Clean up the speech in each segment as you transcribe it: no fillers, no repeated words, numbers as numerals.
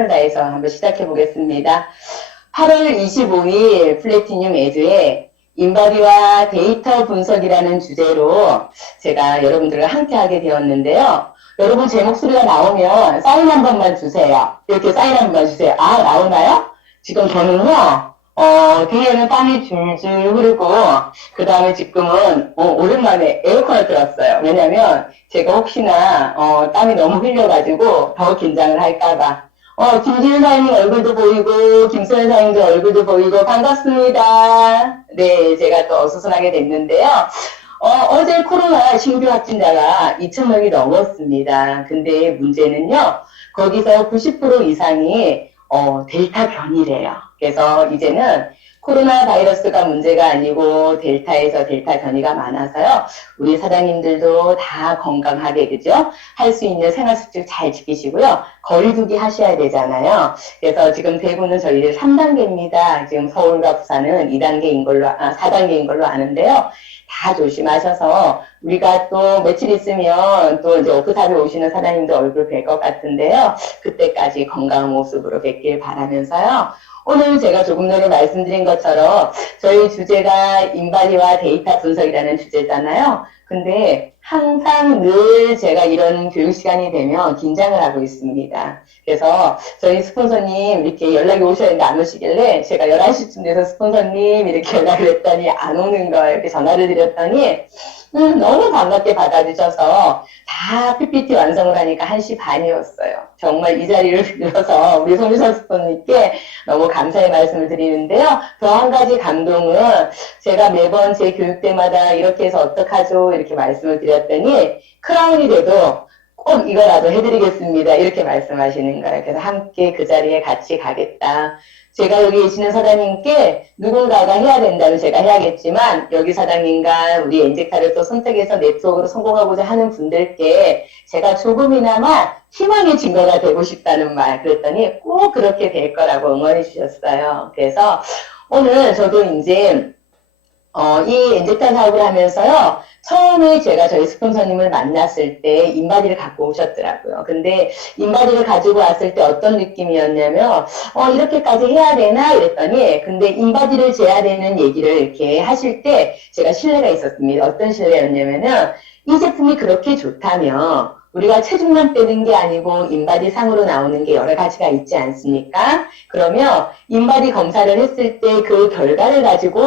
최선을 다해서 한번 시작해 보겠습니다. 8월 25일 플래티늄 에듀에 인바디와 데이터 분석이라는 주제로 제가 여러분들과 함께 하게 되었는데요. 여러분 제 목소리가 나오면 사인 한 번만 주세요. 이렇게 사인 한 번만 주세요. 아, 나오나요? 지금 저는요, 뒤에는 땀이 줄줄 흐르고, 그 다음에 지금은, 오랜만에 에어컨을 틀었어요. 왜냐면, 제가 혹시나, 땀이 너무 흘려가지고, 더 긴장을 할까봐. 김지은 사장님 얼굴도 보이고, 김소연 사장님도 얼굴도 보이고, 반갑습니다. 네, 제가 또 어수선하게 됐는데요. 어제 코로나 신규 확진자가 2,000명이 넘었습니다. 근데 문제는요, 거기서 90% 이상이 델타 변이래요. 그래서 이제는 코로나 바이러스가 문제가 아니고 델타에서 델타 변이가 많아서요. 우리 사장님들도 다 건강하게 그죠? 할 수 있는 생활수칙 잘 지키시고요. 거리두기 하셔야 되잖아요. 그래서 지금 대구는 저희들 3단계입니다. 지금 서울과 부산은 2단계인 걸로 4단계인 걸로 아는데요. 다 조심하셔서 우리가 또 며칠 있으면 또 이제 오프탑에 오시는 사장님도 얼굴 뵐 것 같은데요. 그때까지 건강한 모습으로 뵙길 바라면서요. 오늘 제가 조금 전에 말씀드린 것처럼 저희 주제가 인바디와 데이터 분석이라는 주제잖아요. 근데 항상 늘 제가 이런 교육 시간이 되면 긴장을 하고 있습니다. 그래서 저희 스폰서님 이렇게 연락이 오셔야 되는데 안 오시길래 제가 11시쯤 돼서 스폰서님 이렇게 연락을 했더니 안 오는 거예요. 이렇게 전화를 드렸더니 너무 반갑게 받아주셔서 다 PPT 완성을 하니까 1시 반이었어요. 정말 이 자리를 빌어서 우리 송유선 스폰님께 너무 감사의 말씀을 드리는데요. 더 한 가지 감동은 제가 매번 제 교육 때마다 이렇게 해서 어떡하죠? 이렇게 말씀을 드렸더니 크라운이 돼도 꼭 이거라도 해드리겠습니다. 이렇게 말씀하시는 거예요. 그래서 함께 그 자리에 같이 가겠다. 제가 여기 계시는 사장님께 누군가가 해야 된다면 제가 해야겠지만 여기 사장님과 우리 엔젝타를 또 선택해서 네트워크로 성공하고자 하는 분들께 제가 조금이나마 희망의 증거가 되고 싶다는 말 그랬더니 꼭 그렇게 될 거라고 응원해 주셨어요. 그래서 오늘 저도 이제 이 엔젝타 사업을 하면서요. 처음에 제가 저희 스폰서님을 만났을 때 인바디를 갖고 오셨더라고요. 근데 인바디를 가지고 왔을 때 어떤 느낌이었냐면 이렇게까지 해야 되나 이랬더니 근데 인바디를 재야 되는 얘기를 이렇게 하실 때 제가 신뢰가 있었습니다. 어떤 신뢰였냐면은 이 제품이 그렇게 좋다면 우리가 체중만 빼는 게 아니고 인바디 상으로 나오는 게 여러 가지가 있지 않습니까? 그러면 인바디 검사를 했을 때 그 결과를 가지고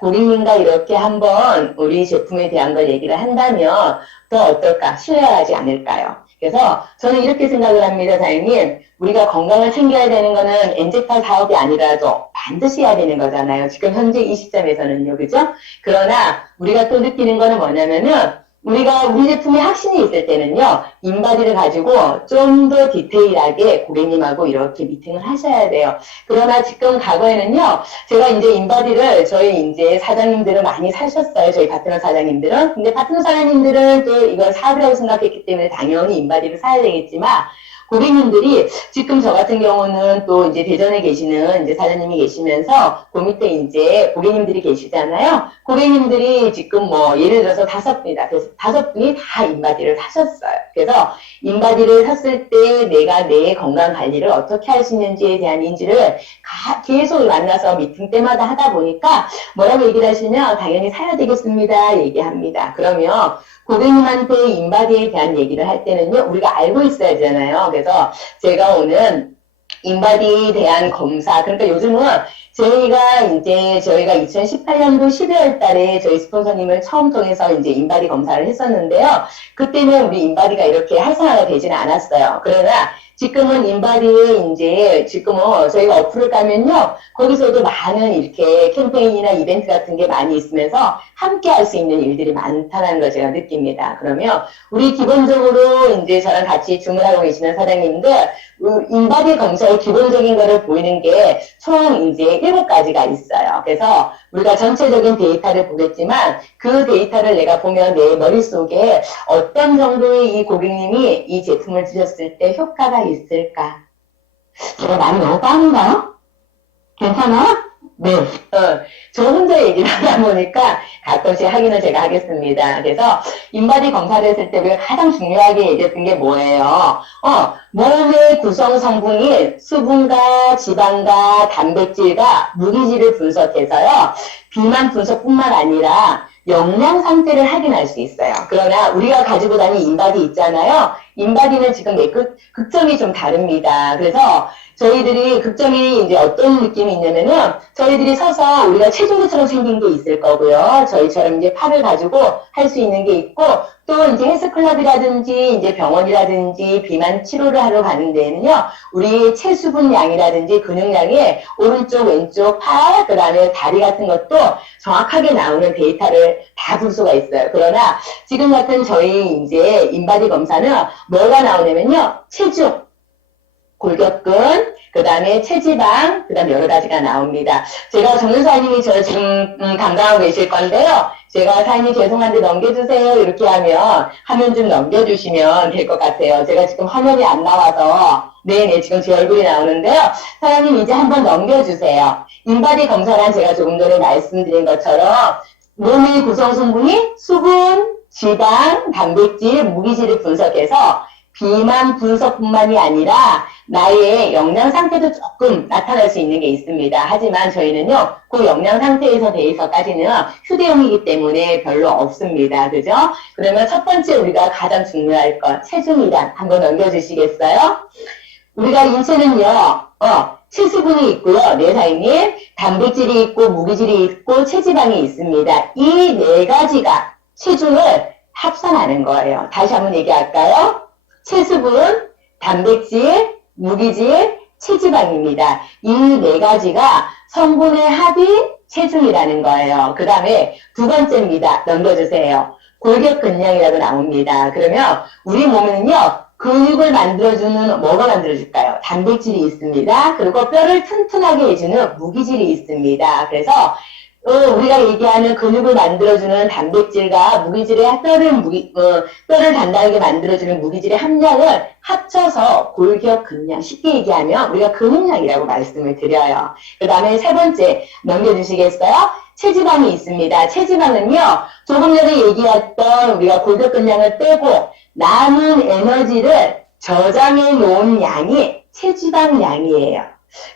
고객님과 이렇게 한번 우리 제품에 대한 걸 얘기를 한다면 더 어떨까? 신뢰하지 않을까요? 그래서 저는 이렇게 생각을 합니다, 사장님. 우리가 건강을 챙겨야 되는 거는 엔젝터 사업이 아니라도 반드시 해야 되는 거잖아요. 지금 현재 이 시점에서는요, 그죠? 그러나 우리가 또 느끼는 거는 뭐냐면은 우리가 우리 제품에 확신이 있을 때는요, 인바디를 가지고 좀 더 디테일하게 고객님하고 이렇게 미팅을 하셔야 돼요. 그러나 지금 과거에는요, 제가 이제 인바디를 저희 이제 사장님들은 많이 사셨어요. 저희 파트너 사장님들은. 근데 파트너 사장님들은 또 이걸 사업이라고 생각했기 때문에 당연히 인바디를 사야 되겠지만, 고객님들이 지금 저 같은 경우는 또 이제 대전에 계시는 이제 사장님이 계시면서 그 밑에 이제 고객님들이 계시잖아요. 고객님들이 지금 뭐 예를 들어서 5분이다. 그래서 5분이 다 인바디를 사셨어요. 그래서 인바디를 샀을 때 내가 내 건강 관리를 어떻게 할 수 있는지에 대한 인지를 계속 만나서 미팅 때마다 하다 보니까 뭐라고 얘기를 하시면 당연히 사야 되겠습니다. 얘기합니다. 그러면 고객님한테 인바디에 대한 얘기를 할 때는요, 우리가 알고 있어야 되잖아요. 그래서 제가 오늘 인바디에 대한 검사, 그러니까 요즘은 저희가 2018년도 12월 달에 저희 스폰서님을 처음 통해서 이제 인바디 검사를 했었는데요. 그때는 우리 인바디가 이렇게 활성화가 되지는 않았어요. 그러나 지금은 인바디에 이제 지금은 저희가 어플을 까면요. 거기서도 많은 이렇게 캠페인이나 이벤트 같은 게 많이 있으면서 함께 할 수 있는 일들이 많다는 걸 제가 느낍니다. 그러면 우리 기본적으로 이제 저랑 같이 주문하고 계시는 사장님들 인바디 검사의 기본적인 거를 보이는 게 총 이제 7가지가 있어요. 그래서 우리가 전체적인 데이터를 보겠지만 그 데이터를 내가 보면 내 머릿속에 어떤 정도의 이 고객님이 이 제품을 드셨을 때 효과가 있을까? 제가 말이 너무 빠른가요? 괜찮아? 네, 저 혼자 얘기를 하다 보니까 가끔씩 확인을 제가 하겠습니다. 그래서 인바디 검사를 했을 때 우리가 가장 중요하게 얘기했던 게 뭐예요? 몸의 구성 성분이 수분과 지방과 단백질과 무기질을 분석해서요, 비만 분석뿐만 아니라 영양 상태를 확인할 수 있어요. 그러나 우리가 가지고 다니는 인바디 있잖아요. 인바디는 지금 극점이 좀 다릅니다. 그래서 저희들이 극점이 이제 어떤 느낌이 있냐면은 저희들이 서서 우리가 체중계처럼 생긴 게 있을 거고요. 저희처럼 이제 팔을 가지고 할 수 있는 게 있고 또 이제 헬스클럽이라든지 이제 병원이라든지 비만 치료를 하러 가는 데에는요. 우리 체수분 양이라든지 근육량이 오른쪽, 왼쪽, 팔, 그 다음에 다리 같은 것도 정확하게 나오는 데이터를 다 볼 수가 있어요. 그러나 지금 같은 저희 이제 인바디 검사는 뭐가 나오냐면요. 체중, 골격근, 그 다음에 체지방, 그 다음에 여러 가지가 나옵니다. 제가 정윤사님이 저 지금 담당하고 계실 건데요. 제가 사장님 죄송한데 넘겨주세요. 이렇게 하면 화면 좀 넘겨주시면 될 것 같아요. 제가 지금 화면이 안 나와서 네네 지금 제 얼굴이 나오는데요. 사장님 이제 한번 넘겨주세요. 인바디 검사란 제가 조금 전에 말씀드린 것처럼 몸의 구성 성분이 수분, 지방, 단백질, 무기질을 분석해서 비만 분석뿐만이 아니라 나의 영양 상태도 조금 나타날 수 있는 게 있습니다. 하지만 저희는요, 그 영양 상태에서 대해서까지는 휴대용이기 때문에 별로 없습니다. 그죠? 그러면 첫 번째 우리가 가장 중요할 것, 체중이란 한번 넘겨주시겠어요? 우리가 인체는요, 체수분이 있고요, 네, 사장님. 단백질이 있고, 무기질이 있고, 체지방이 있습니다. 이 네 가지가 체중을 합산하는 거예요. 다시 한번 얘기할까요? 체수분, 단백질, 무기질, 체지방입니다. 이 네 가지가 성분의 합이 체중이라는 거예요. 그 다음에 두 번째입니다. 넘겨주세요. 골격근량이라고 나옵니다. 그러면 우리 몸에는요. 근육을 만들어주는 뭐가 만들어줄까요? 단백질이 있습니다. 그리고 뼈를 튼튼하게 해주는 무기질이 있습니다. 그래서 우리가 얘기하는 근육을 만들어주는 단백질과 무기질의 뼈를 단단하게 만들어주는 무기질의 함량을 합쳐서 골격근량, 쉽게 얘기하면 우리가 근육량이라고 말씀을 드려요. 그 다음에 세 번째 넘겨주시겠어요? 체지방이 있습니다. 체지방은요, 조금 전에 얘기했던 우리가 골격근량을 빼고 남은 에너지를 저장해 놓은 양이 체지방량이에요.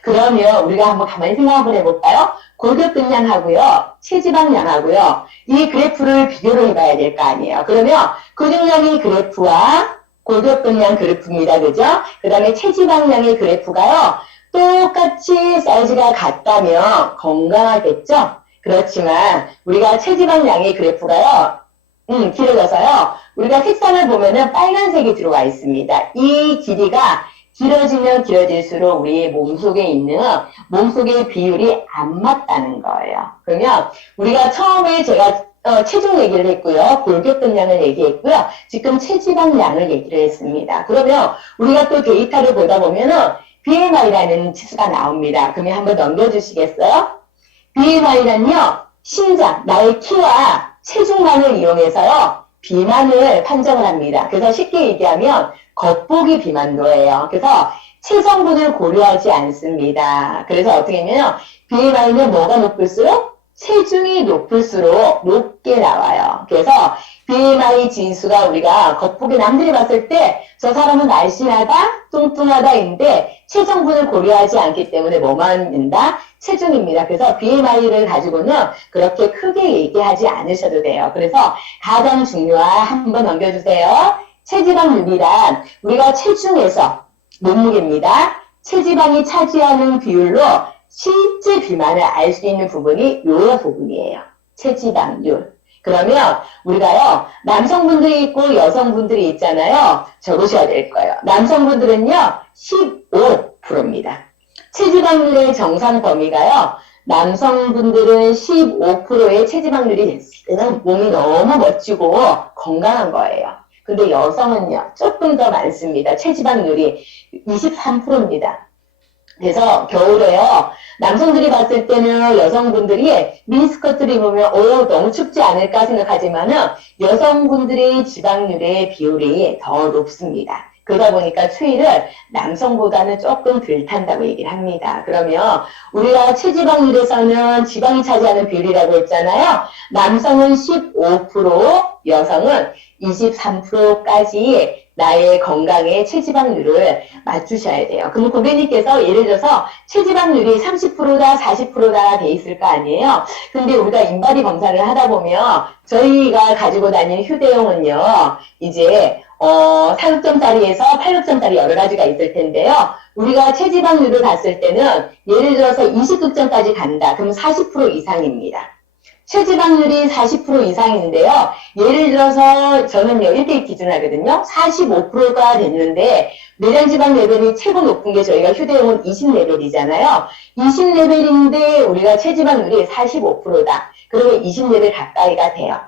그러면 우리가 한번 가만히 생각을 해볼까요? 골격근량하고요, 체지방량하고요, 이 그래프를 비교를 해봐야 될 거 아니에요. 그러면 근육량의 그래프와 골격근량 그래프입니다. 그죠? 그 다음에 체지방량의 그래프가요, 똑같이 사이즈가 같다면 건강하겠죠? 그렇지만 우리가 체지방량의 그래프가요, 길어져서요, 우리가 색상을 보면은 빨간색이 들어와 있습니다. 이 길이가 길어지면 길어질수록 우리 몸속에 있는 몸속의 비율이 안 맞다는 거예요. 그러면 우리가 처음에 제가 체중 얘기를 했고요. 골격근량을 얘기했고요. 지금 체지방량을 얘기를 했습니다. 그러면 우리가 또 데이터를 보다 보면은 BMI라는 지수가 나옵니다. 그러면 한번 넘겨주시겠어요? BMI는요. 신장, 나의 키와 체중만을 이용해서요. 비만을 판정을 합니다. 그래서 쉽게 얘기하면 겉보기 비만도예요. 그래서 체성분을 고려하지 않습니다. 그래서 어떻게 하면 BMI는 뭐가 높을수록 체중이 높을수록 높게 나와요. 그래서 BMI 지수가 우리가 겉보기 남들이 봤을 때 저 사람은 날씬하다, 뚱뚱하다인데 체성분을 고려하지 않기 때문에 뭐만 된다? 체중입니다. 그래서 BMI를 가지고는 그렇게 크게 얘기하지 않으셔도 돼요. 그래서 가장 중요한 한번 넘겨주세요. 체지방률이란 우리가 체중에서 몸무게입니다. 체지방이 차지하는 비율로 실제 비만을 알 수 있는 부분이 요 부분이에요. 체지방률. 그러면 우리가요, 남성분들이 있고 여성분들이 있잖아요. 적으셔야 될 거예요. 남성분들은요, 15%입니다. 체지방률의 정상 범위가요, 남성분들은 15%의 체지방률이 됐을 때는 몸이 너무 멋지고 건강한 거예요. 근데 여성은요, 조금 더 많습니다. 체지방률이 23%입니다. 그래서 겨울에요, 남성들이 봤을 때는 여성분들이 미니스커트를 입으면 너무 춥지 않을까 생각하지만은 여성분들의 지방률의 비율이 더 높습니다. 그러다 보니까 추위를 남성보다는 조금 덜 탄다고 얘기를 합니다. 그러면 우리가 체지방률에서는 지방이 차지하는 비율이라고 했잖아요. 남성은 15%, 여성은 23%까지 나의 건강에 체지방률을 맞추셔야 돼요. 그럼 고객님께서 예를 들어서 체지방률이 30%다 40%다 돼 있을 거 아니에요. 근데 우리가 인바디 검사를 하다 보면 저희가 가지고 다니는 휴대용은요. 이제 4극점짜리에서 8극점짜리 여러 가지가 있을 텐데요. 우리가 체지방률을 봤을 때는 예를 들어서 20극점까지 간다. 그럼 40% 이상입니다. 체지방률이 40% 이상인데요. 예를 들어서 저는요 1대1 기준 하거든요. 45%가 됐는데 내장지방 레벨이 최고 높은 게 저희가 휴대용은 20레벨이잖아요. 20레벨인데 우리가 체지방률이 45%다. 그러면 20레벨 가까이가 돼요.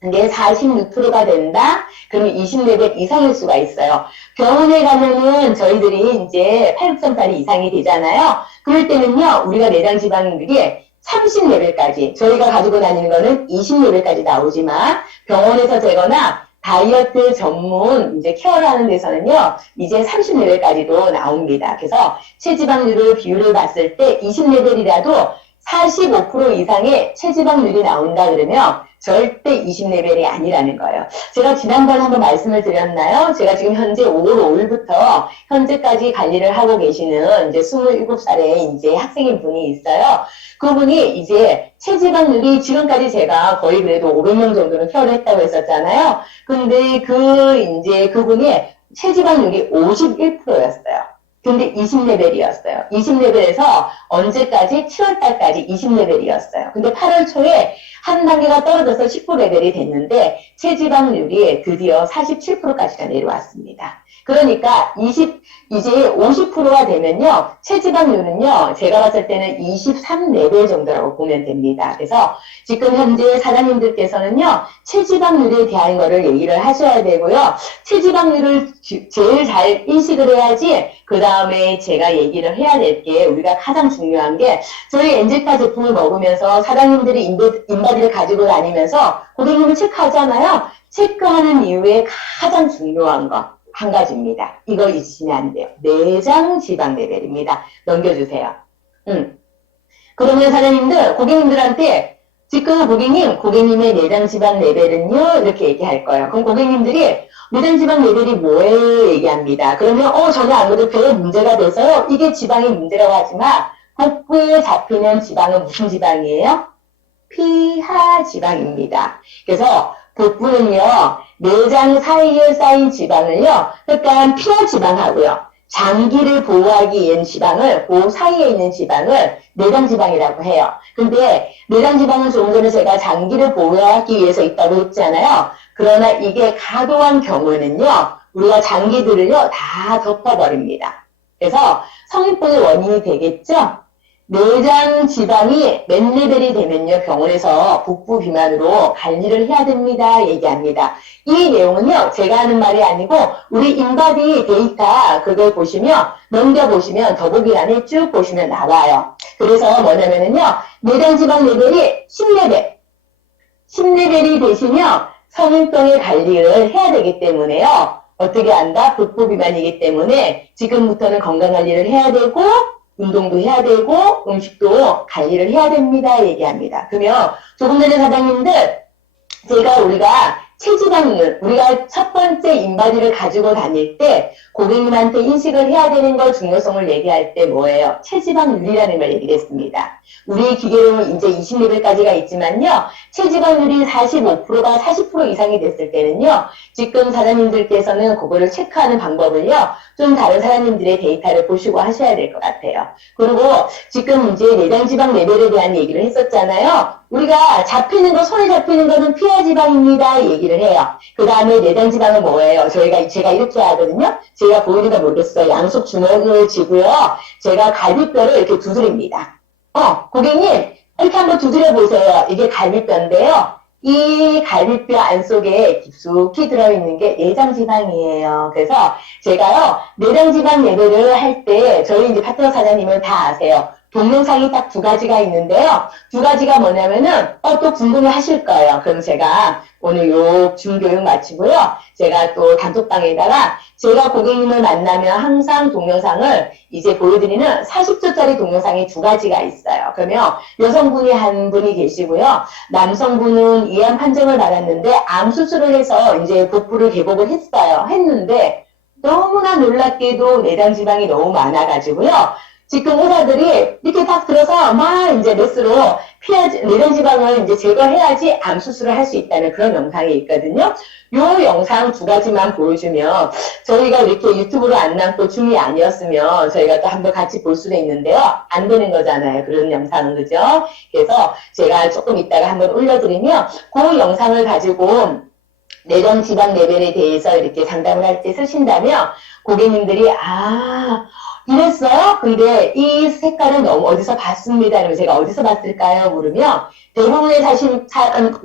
근데 46%가 된다? 그러면 20레벨 이상일 수가 있어요. 병원에 가면은 저희들이 이제 8점짜리 이상이 되잖아요. 그럴 때는요, 우리가 내장 지방률이 30레벨까지, 저희가 가지고 다니는 거는 20레벨까지 나오지만, 병원에서 재거나 다이어트 전문 이제 케어를 하는 데서는요, 이제 30레벨까지도 나옵니다. 그래서 체지방률을 비율을 봤을 때 20레벨이라도 45% 이상의 체지방률이 나온다 그러면 절대 20레벨이 아니라는 거예요. 제가 지난번에 한번 말씀을 드렸나요? 제가 지금 현재 5월 5일부터 현재까지 관리를 하고 계시는 이제 27살의 이제 학생인 분이 있어요. 그분이 이제 체지방률이 지금까지 제가 거의 그래도 500명 정도는 케어를 했다고 했었잖아요. 근데 이제 그분이 체지방률이 51%였어요. 근데 20레벨이었어요. 20레벨에서 언제까지? 7월달까지 20레벨이었어요. 근데 8월 초에 한 단계가 떨어져서 19레벨이 됐는데 체지방률이 드디어 47%까지가 내려왔습니다. 그러니까 이제 50%가 되면요. 체지방률은요. 제가 봤을 때는 23레벨 정도라고 보면 됩니다. 그래서 지금 현재 사장님들께서는요. 체지방률에 대한 거를 얘기를 하셔야 되고요. 체지방률을 제일 잘 인식을 해야지 그 다음에 제가 얘기를 해야 될 게 우리가 가장 중요한 게 저희 엔젤카 제품을 먹으면서 사장님들이 인바디를 가지고 다니면서 고객님을 체크하잖아요. 체크하는 이유에 가장 중요한 거 한 가지입니다. 이거 잊으시면 안 돼요. 내장 지방 레벨입니다. 넘겨주세요. 그러면 사장님들 고객님들한테 지금 고객님의 내장 지방 레벨은요 이렇게 얘기할 거예요. 그럼 고객님들이 내장 지방 레벨이 뭐예요? 얘기합니다. 그러면 저는 아무래도 배에 문제가 돼서요. 이게 지방이 문제라고 하지만 복부에 잡히는 지방은 무슨 지방이에요? 피하 지방입니다. 그래서 복부는요. 내장 사이에 쌓인 지방을요. 그러니까 피하 지방하고요. 장기를 보호하기 위한 지방을 그 사이에 있는 지방을 내장지방이라고 해요. 근데 내장지방은 조금 전에 제가 장기를 보호하기 위해서 있다고 했잖아요. 그러나 이게 과도한 경우는요. 우리가 장기들을요. 다 덮어버립니다. 그래서 성인병의 원인이 되겠죠. 내장 지방이 몇 레벨이 되면요. 병원에서 복부 비만으로 관리를 해야 됩니다. 얘기합니다. 이 내용은요. 제가 하는 말이 아니고 우리 인바디 데이터 그걸 보시면 넘겨보시면 더보기란에 쭉 보시면 나와요. 그래서 뭐냐면요. 내장 지방 레벨이 10레벨이 되시면 성인병의 관리를 해야 되기 때문에요. 어떻게 한다? 복부 비만이기 때문에 지금부터는 건강관리를 해야 되고 운동도 해야 되고 음식도 관리를 해야 됩니다. 얘기합니다. 그러면 조금 전에 사장님들 우리가 체지방률, 우리가 첫 번째 인바디를 가지고 다닐 때 고객님한테 인식을 해야 되는 걸 중요성을 얘기할 때 뭐예요? 체지방률이라는 걸 얘기를 했습니다. 우리 기계로는 이제 20레벨까지가 있지만요. 체지방률이 45%가 40% 이상이 됐을 때는요. 지금 사장님들께서는 그거를 체크하는 방법을요. 좀 다른 사장님들의 데이터를 보시고 하셔야 될 것 같아요. 그리고 지금 이제 내장지방 레벨에 대한 얘기를 했었잖아요. 우리가 손에 잡히는 거는 피하지방입니다. 얘기를 해요. 그 다음에 내장지방은 뭐예요? 제가 이렇게 하거든요. 제가 보이는가 모르겠어요. 양쪽 주먹을 쥐고요. 제가 갈비뼈를 이렇게 두드립니다. 고객님, 이렇게 한번 두드려 보세요. 이게 갈비뼈인데요. 이 갈비뼈 안 속에 깊숙이 들어있는 게 내장지방이에요. 그래서 제가요, 내장지방 레벨을 할 때, 저희 이제 파트너 사장님은 다 아세요. 동영상이 딱 두 가지가 있는데요. 두 가지가 뭐냐면은, 또 궁금해 하실 거예요. 그럼 제가 오늘 요 중교육 마치고요. 제가 또 단톡방에다가 제가 고객님을 만나면 항상 동영상을 이제 보여드리는 40초짜리 동영상이 두 가지가 있어요. 그러면 여성분이 한 분이 계시고요. 남성분은 이암 판정을 받았는데 암 수술을 해서 이제 복부를 개복을 했는데 너무나 놀랍게도 내장 지방이 너무 많아가지고요. 지금 의사들이 이렇게 딱 들어서 막 이제 메스로 내장 지방을 이제 제거해야지 암 수술을 할 수 있다는 그런 영상이 있거든요. 요 영상 두 가지만 보여주면 저희가 이렇게 유튜브로 안 남고 줌이 아니었으면 저희가 또 한번 같이 볼 수도 있는데요. 안 되는 거잖아요. 그런 영상은 그죠? 그래서 제가 조금 이따가 한번 올려드리면 그 영상을 가지고 내장 지방 레벨에 대해서 이렇게 상담을 할 때 쓰신다면 고객님들이 이랬어요? 근데 이 색깔은 너무 어디서 봤습니다. 그러면 제가 어디서 봤을까요? 물으면 대부분의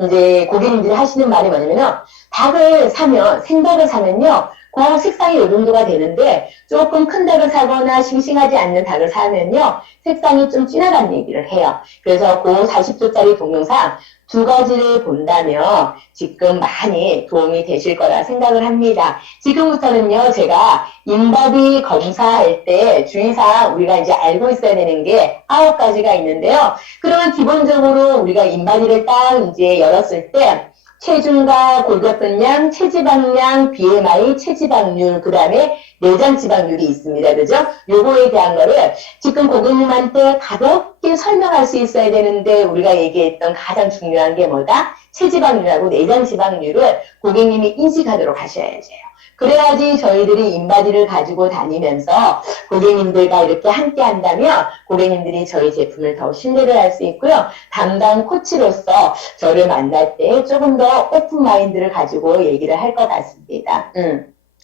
이제 고객님들이 하시는 말이 뭐냐면요. 닭을 사면, 생닭을 사면요. 그 색상이 이 정도가 되는데 조금 큰 닭을 사거나 싱싱하지 않는 닭을 사면요. 색상이 좀 진하다는 얘기를 해요. 그래서 그 40초짜리 동영상 두 가지를 본다면 지금 많이 도움이 되실 거라 생각을 합니다. 지금부터는요, 제가 인바디 검사할 때 주의사항 우리가 이제 알고 있어야 되는 게 9가지가 있는데요. 그러면 기본적으로 우리가 인바디를 딱 이제 열었을 때 체중과 골격근량, 체지방량, BMI, 체지방률, 그 다음에 내장 지방률이 있습니다. 그죠? 요거에 대한 거를 지금 고객님한테 가볍게 설명할 수 있어야 되는데 우리가 얘기했던 가장 중요한 게 뭐다? 체지방률하고 내장 지방률을 고객님이 인식하도록 하셔야죠. 그래야지 저희들이 인바디를 가지고 다니면서 고객님들과 이렇게 함께 한다면 고객님들이 저희 제품을 더 신뢰를 할 수 있고요. 담당 코치로서 저를 만날 때 조금 더 오픈 마인드를 가지고 얘기를 할 것 같습니다.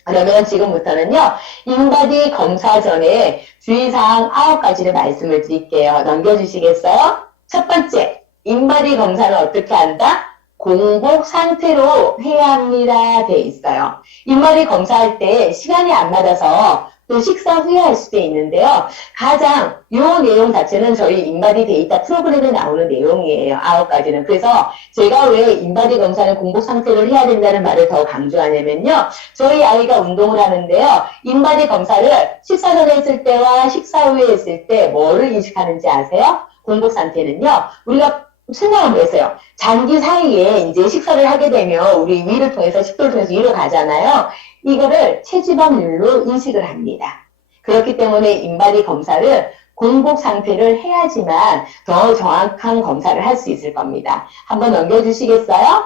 그러면 지금부터는요. 인바디 검사 전에 주의사항 9가지를 말씀을 드릴게요. 넘겨주시겠어요? 첫 번째, 인바디 검사는 어떻게 한다? 공복 상태로 해야 합니다. 돼 있어요. 인바디 검사할 때 시간이 안 맞아서 또 식사 후에 할 수도 있는데요. 가장 요 내용 자체는 저희 인바디 데이터 프로그램에 나오는 내용이에요. 9가지는. 그래서 제가 왜 인바디 검사는 공복 상태로 해야 된다는 말을 더 강조하냐면요. 저희 아이가 운동을 하는데요. 인바디 검사를 식사 전에 했을 때와 식사 후에 했을 때 뭐를 인식하는지 아세요? 공복 상태는요. 우리가 생각을 했어요. 장기 사이에 이제 식사를 하게 되면 우리 위를 통해서 식도를 통해서 위로 가잖아요. 이거를 체지방률로 인식을 합니다. 그렇기 때문에 인바디 검사를 공복 상태를 해야지만 더 정확한 검사를 할 수 있을 겁니다. 한번 넘겨주시겠어요?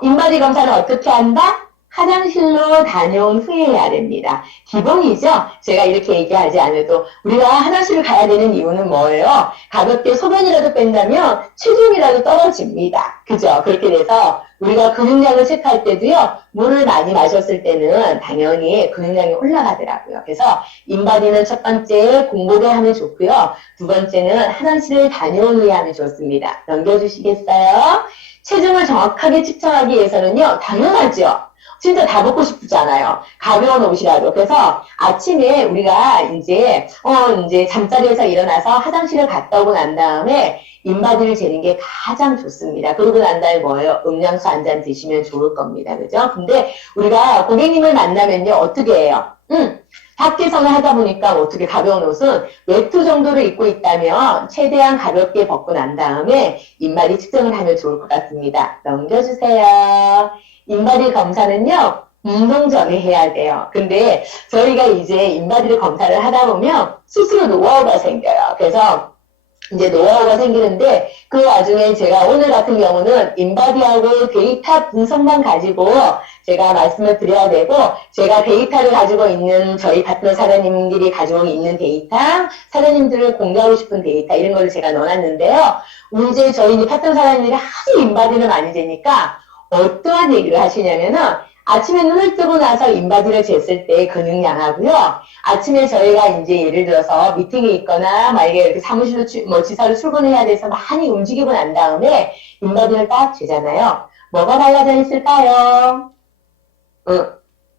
인바디 검사는 어떻게 한다? 화장실로 다녀온 후에 해야 됩니다. 기본이죠? 제가 이렇게 얘기하지 않아도 우리가 화장실을 가야 되는 이유는 뭐예요? 가볍게 소변이라도 뺀다면 체중이라도 떨어집니다. 그죠? 그렇게 돼서 우리가 근육량을 체크할 때도요. 물을 많이 마셨을 때는 당연히 근육량이 올라가더라고요. 그래서 인바디는 첫 번째 공복에 하면 좋고요. 두 번째는 화장실을 다녀온 후에 하면 좋습니다. 넘겨주시겠어요? 체중을 정확하게 측정하기 위해서는요. 당연하죠. 진짜 다 먹고 싶잖아요. 가벼운 옷이라도. 그래서 아침에 우리가 이제 잠자리에서 일어나서 화장실을 갔다 오고 난 다음에 인바디를 재는 게 가장 좋습니다. 그러고 난 다음에 뭐예요? 음료수 한 잔 드시면 좋을 겁니다. 그죠? 근데 우리가 고객님을 만나면요. 어떻게 해요? 밖에서는 하다 보니까 어떻게 가벼운 옷은 외투 정도를 입고 있다면 최대한 가볍게 벗고 난 다음에 인바디 측정을 하면 좋을 것 같습니다. 넘겨주세요. 인바디 검사는요, 운동 전에 해야 돼요. 근데 저희가 이제 인바디를 검사를 하다 보면 스스로 노하우가 생겨요. 그래서 이제 노하우가 생기는데 그 와중에 제가 오늘 같은 경우는 인바디하고 데이터 분석만 가지고 제가 말씀을 드려야 되고 제가 데이터를 가지고 있는 저희 파트너 사장님들이 가지고 있는 데이터, 사장님들을 공유하고 싶은 데이터 이런 거를 제가 넣어놨는데요. 이제 저희 파트너 사장님들이 하도 인바디를 많이 재니까 어떠한 얘기를 하시냐면은 아침에 눈을 뜨고 나서 인바디를 쟀을 때 근육량하고요. 아침에 저희가 이제 예를 들어서 미팅에 있거나 만약에 이렇게 사무실로 지사로 출근해야 돼서 많이 움직이고 난 다음에 인바디를 딱 재잖아요. 뭐가 달라져 있을까요?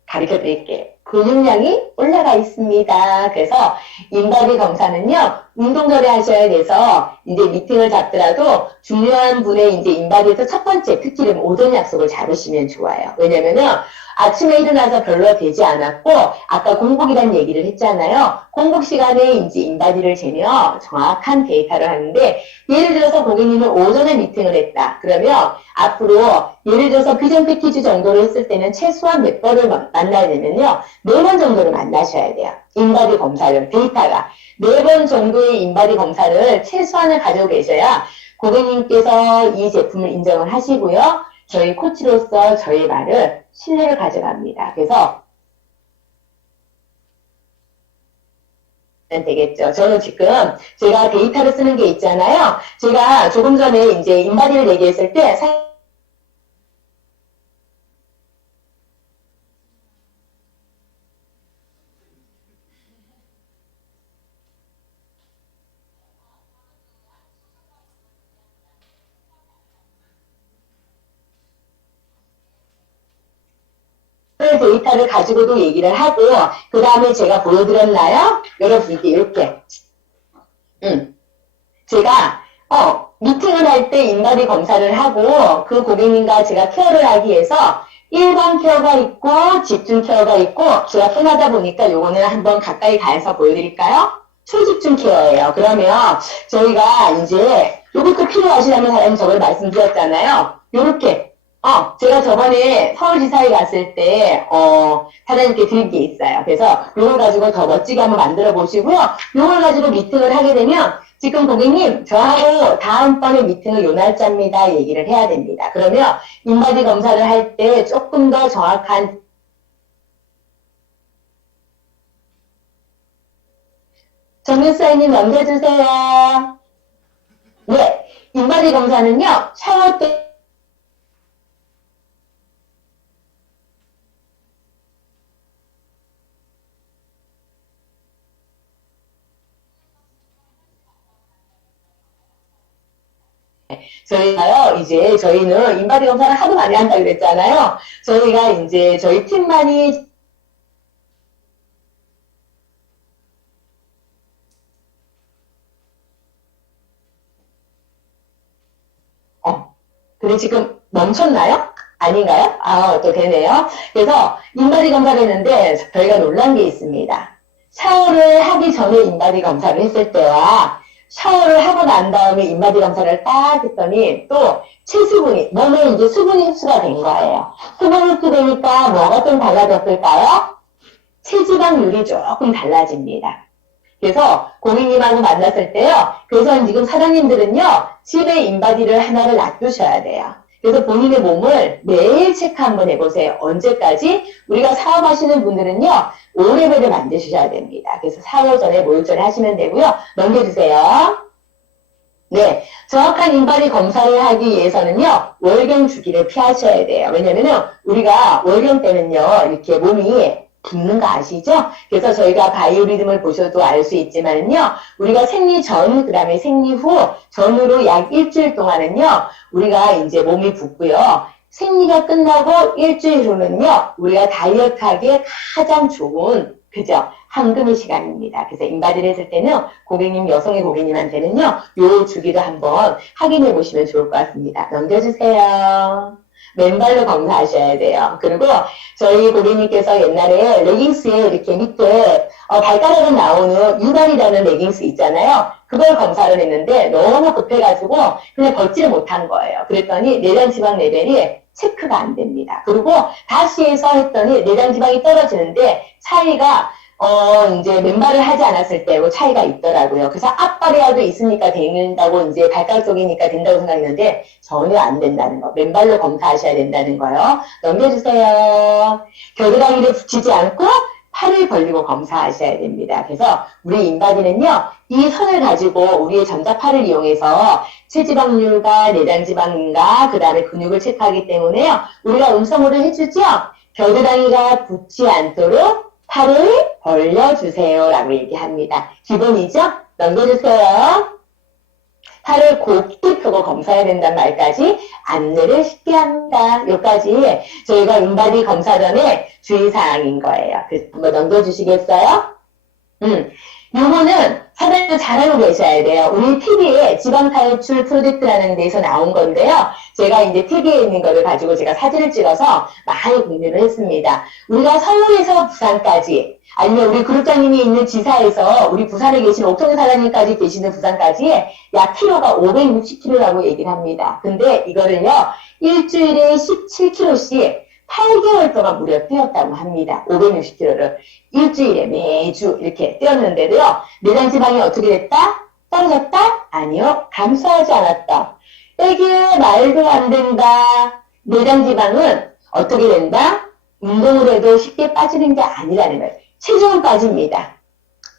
가르쳐 드릴게요. 근육량이 올라가 있습니다. 그래서 인바디 검사는요, 운동 전에 하셔야 돼서 이제 미팅을 잡더라도 중요한 분의 이제 인바디에서 첫 번째 특히는 오전 약속을 잡으시면 좋아요. 왜냐면은 아침에 일어나서 별로 되지 않았고 아까 공복이라는 얘기를 했잖아요. 공복 시간에 이제 인바디를 재며 정확한 데이터를 하는데 예를 들어서 고객님은 오전에 미팅을 했다. 그러면 앞으로 예를 들어서 비전 패키지 정도로 했을 때는 최소한 몇 번을 만나야 되면요. 4번 정도를 만나셔야 돼요. 인바디 검사를, 데이터가. 4번 정도의 인바디 검사를 최소한을 가지고 계셔야 고객님께서 이 제품을 인정을 하시고요. 저희 코치로서 저희 말을 신뢰를 가져갑니다. 그래서 되겠죠. 저는 지금 제가 데이터를 쓰는 게 있잖아요. 제가 조금 전에 이제 인바디를 얘기했을 때 데이터를 가지고도 얘기를 하고 그 다음에 제가 보여드렸나요? 여러분께 이렇게 제가 미팅을 할 때 인바디 검사를 하고 그 고객님과 제가 케어를 하기 위해서 일반 케어가 있고 집중 케어가 있고 제가 편하다 보니까 요거는 한번 가까이 가서 보여드릴까요? 초집중 케어예요. 그러면 저희가 이제 요것도 필요하시다는 사람이 저걸 말씀드렸잖아요. 요렇게 제가 저번에 서울지사에 갔을 때, 사장님께 드린 게 있어요. 그래서 요걸 가지고 더 멋지게 한번 만들어 보시고요. 요걸 가지고 미팅을 하게 되면, 지금 고객님, 저하고 다음번에 미팅은 요 날짜입니다. 얘기를 해야 됩니다. 그러면 인바디 검사를 할 때 조금 더 정확한 정유사님 넘겨주세요. 네. 인바디 검사는요, 샤워 때 저희가요, 이제 저희는 인바디 검사를 하도 많이 한다고 그랬잖아요. 저희가 이제 저희 팀만이 근데 지금 멈췄나요? 아닌가요? 또 되네요. 그래서 인바디 검사를 했는데 저희가 놀란 게 있습니다. 샤워를 하기 전에 인바디 검사를 했을 때와 샤워를 하고 난 다음에 인바디 검사를 딱 했더니 또 체수분이, 몸에 이제 수분이 흡수가 된 거예요. 수분이 흡수되니까 뭐가 좀 달라졌을까요? 체지방률이 조금 달라집니다. 그래서 고객님하고 만났을 때요. 그래서 지금 사장님들은요. 집에 인바디를 하나를 놔두셔야 돼요. 그래서 본인의 몸을 매일 체크 한번 해보세요. 언제까지? 우리가 사업하시는 분들은요. 5레벨을 만드셔야 됩니다. 그래서 4월 전에, 5일 전에 하시면 되고요. 넘겨주세요. 네, 정확한 인바디 검사를 하기 위해서는요. 월경 주기를 피하셔야 돼요. 왜냐면은 우리가 월경 때는요. 이렇게 몸이 붓는 거 아시죠? 그래서 저희가 바이오리듬을 보셔도 알 수 있지만요. 우리가 생리 전, 그 다음에 생리 후, 전후로 약 일주일 동안은요. 우리가 이제 몸이 붓고요. 생리가 끝나고 일주일 후는요. 우리가 다이어트하기에 가장 좋은, 그죠? 황금의 시간입니다. 그래서 인바디를 했을 때는 고객님, 여성의 고객님한테는요. 요 주기도 한번 확인해 보시면 좋을 것 같습니다. 넘겨주세요. 맨발로 검사하셔야 돼요. 그리고 저희 고객님께서 옛날에 레깅스에 이렇게 밑에 발가락은 나오는 유발이라는 레깅스 있잖아요. 그걸 검사를 했는데 너무 급해가지고 그냥 벗지를 못한 거예요. 그랬더니 내장 지방 레벨이 체크가 안 됩니다. 그리고 다시 해서 했더니 내장 지방이 떨어지는데 차이가 이제 맨발을 하지 않았을 때하고 차이가 있더라고요. 그래서 앞발이라도 있으니까 된다고 이제 발가락 쪽이니까 된다고 생각했는데 전혀 안 된다는 거. 맨발로 검사하셔야 된다는 거요. 넘겨주세요. 겨드랑이를 붙이지 않고 팔을 벌리고 검사하셔야 됩니다. 그래서 우리 인바디는요, 이 선을 가지고 우리의 전자팔을 이용해서 체지방률과 내장지방과 그 다음에 근육을 체크하기 때문에요. 우리가 음성으로 해주죠. 겨드랑이가 붙지 않도록 팔을 벌려주세요 라고 얘기합니다. 기본이죠? 넘겨주세요. 팔을 곱게 펴고 검사해야 된다는 말까지 안내를 쉽게 합니다. 여기까지 저희가 인바디 검사 전에 주의사항인 거예요. 한번 넘겨주시겠어요? 요거는 사장님도 잘 알고 계셔야 돼요. 우리 TV에 지방탈출 프로젝트라는 데서 나온 건데요. 제가 이제 TV에 있는 거를 가지고 제가 사진을 찍어서 많이 공유를 했습니다. 우리가 서울에서 부산까지, 아니면 우리 그룹장님이 있는 지사에서 우리 부산에 계신 옥통 사장님까지 계시는 부산까지 약 키로가 560km라고 얘기를 합니다. 근데 이거를요, 일주일에 17km씩 8개월 동안 무려 뛰었다고 합니다. 560km를. 일주일에 매주 이렇게 뛰었는데도요. 내장지방이 어떻게 됐다? 떨어졌다? 아니요. 감소하지 않았다. 이게 말도 안 된다. 내장지방은 어떻게 된다? 운동을 해도 쉽게 빠지는 게 아니라는 거예요. 체중은 빠집니다.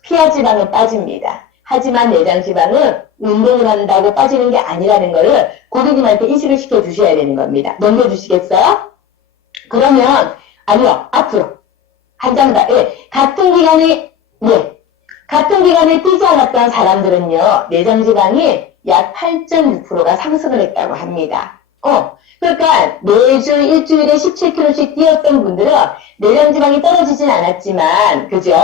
피하지방은 빠집니다. 하지만 내장지방은 운동을 한다고 빠지는 게 아니라는 거를 고객님한테 인식을 시켜주셔야 되는 겁니다. 넘겨주시겠어요? 그러면 아니요. 앞으로 한 장 더. 예. 같은 기간에 뛰지 않았던 사람들은요. 내장지방이 약 8.6%가 상승을 했다고 합니다. 그러니까 매주 일주일에 17km씩 뛰었던 분들은 내장지방이 떨어지진 않았지만, 그죠?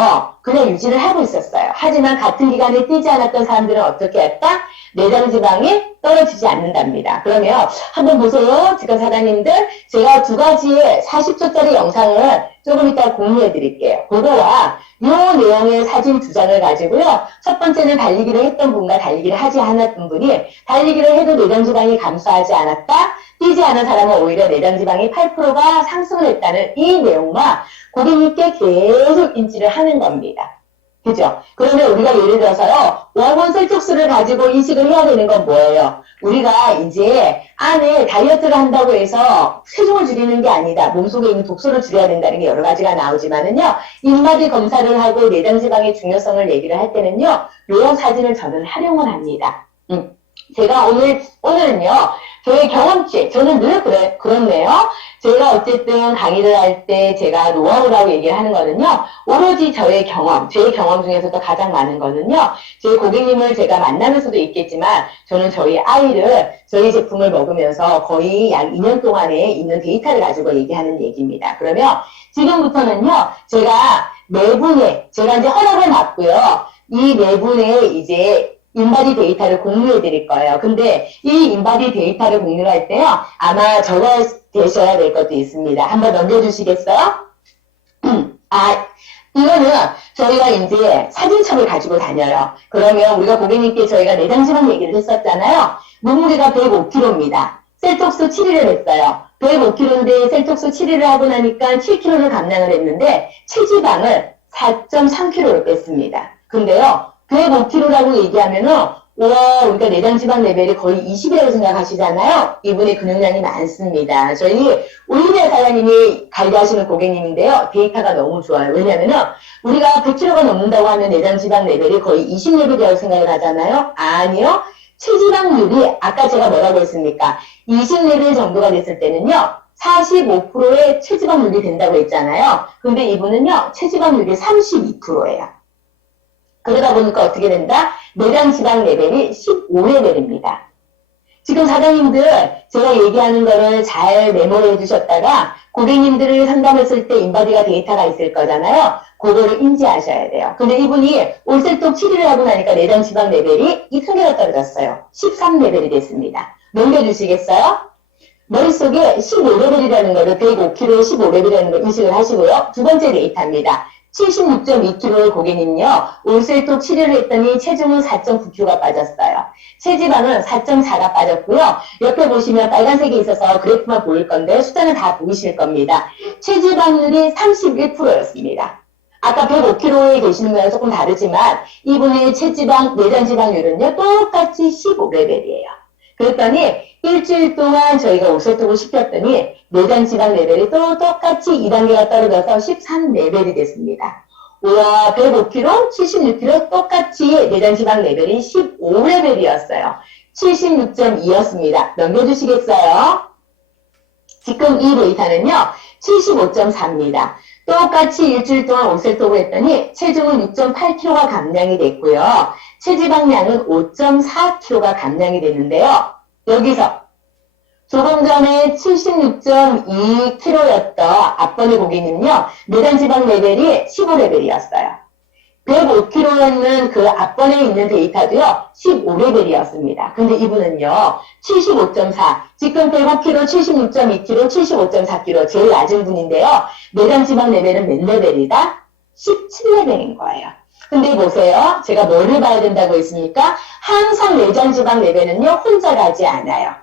그냥 유지를 하고 있었어요. 하지만 같은 기간에 뛰지 않았던 사람들은 어떻게 했다? 내장지방이 떨어지지 않는답니다. 그러면 한번 보세요. 지금 사장님들, 제가 두 가지의 40초짜리 영상을 조금 이따 공유해 드릴게요. 그거와 요 내용의 사진 두 장을 가지고요. 첫 번째는 달리기를 했던 분과 달리기를 하지 않았던 분이 달리기를 해도 내장지방이 감소하지 않았다. 뛰지 않은 사람은 오히려 내장지방이 8%가 상승을 했다는 이 내용만 고객님께 계속 인지를 하는 겁니다. 그죠? 그러면 우리가 예를 들어서요, 원본 셀톡스를 가지고 인식을 해야 되는 건 뭐예요? 우리가 이제 안에 다이어트를 한다고 해서 체중을 줄이는 게 아니다. 몸속에 있는 독소를 줄여야 된다는 게 여러 가지가 나오지만은요, 인바디 검사를 하고 내장지방의 중요성을 얘기를 할 때는요, 요 사진을 저는 활용을 합니다. 제가 오늘은요, 저의 경험치, 저는 늘 그렇네요. 제가 어쨌든 강의를 할 때 제가 노하우라고 얘기를 하는 거는요, 오로지 저의 경험, 제 경험 중에서도 가장 많은 거는요, 제 고객님을 제가 만나면서도 있겠지만, 저는 저희 아이를, 저희 제품을 먹으면서 거의 약 2년 동안에 있는 데이터를 가지고 얘기하는 얘기입니다. 그러면 지금부터는요, 제가 제가 이제 허락을 받고요, 이 네 분의 이제 인바디 데이터를 공유해 드릴 거예요. 근데 이 인바디 데이터를 공유할 때요, 아마 적어 되셔야 될 것도 있습니다. 한번 넘겨주시겠어요? 이거는 저희가 이제 사진첩을 가지고 다녀요. 그러면 우리가 고객님께 저희가 내장지방 얘기를 했었잖아요. 몸무게가 105kg입니다. 셀톡스 7일을 했어요. 105kg인데 셀톡스 7일을 하고 나니까 7kg를 감량을 했는데 체지방을 4.3kg로 뺐습니다. 근데요, 105kg라고 얘기하면은, 그러니까 내장지방 레벨이 거의 20이라고 생각하시잖아요. 이분의 근육량이 많습니다. 저희 올리비아 사장님이 관리하시는 고객님인데요. 데이터가 너무 좋아요. 왜냐면은 우리가 100kg가 넘는다고 하면 내장지방 레벨이 거의 20레벨이라고 생각을 하잖아요. 아니요. 체지방률이 아까 제가 뭐라고 했습니까? 20레벨 정도가 됐을 때는요. 45%의 체지방률이 된다고 했잖아요. 근데 이분은요. 체지방률이 32%예요. 그러다 보니까 어떻게 된다? 내장지방 레벨이 15레벨입니다. 지금 사장님들 제가 얘기하는 거를 잘 메모해 두셨다가 고객님들을 상담했을 때 인바디가 데이터가 있을 거잖아요. 그거를 인지하셔야 돼요. 근데 이분이 올셀톡 7일을 하고 나니까 내장지방 레벨이 2단계가 떨어졌어요. 13레벨이 됐습니다. 넘겨주시겠어요? 머릿속에 15레벨이라는 거를 105kg에 15레벨이라는 걸 인식을 하시고요. 두 번째 데이터입니다. 76.2kg의 고객님요. 올셀톡 7일을 했더니 체중은 4.9kg가 빠졌어요. 체지방은 4.4가 빠졌고요. 옆에 보시면 빨간색이 있어서 그래프만 보일 건데 숫자는 다 보이실 겁니다. 체지방률이 31%였습니다. 아까 105kg에 계시는 거랑 조금 다르지만 이분의 체지방, 내장지방률은요. 똑같이 15레벨이에요. 그랬더니 일주일 동안 저희가 올셀톡을 시켰더니 내장지방 레벨이 또 똑같이 2단계가 떨어져서 13레벨이 됐습니다. 우와, 105kg, 76kg 똑같이 내장지방 레벨이 15레벨이었어요. 76.2였습니다. 넘겨주시겠어요? 지금 이 데이터는요. 75.4입니다. 똑같이 일주일 동안 올셀톡을 했더니 체중은 6.8kg가 감량이 됐고요. 체지방량은 5.4kg가 감량이 됐는데요. 여기서 조금 전에 76.2kg였던 앞번의 고객님은요, 내장지방 레벨이 15레벨이었어요. 105kg였는 그 앞번에 있는 데이터도요, 15레벨이었습니다. 근데 이분은요, 75.4, 지금 105kg, 76.2kg, 75.4kg, 제일 낮은 분인데요, 내장지방 레벨은 몇 레벨이다? 17레벨인 거예요. 근데 보세요. 제가 뭐를 봐야 된다고 했습니까? 항상 내장지방 레벨은요, 혼자 가지 않아요.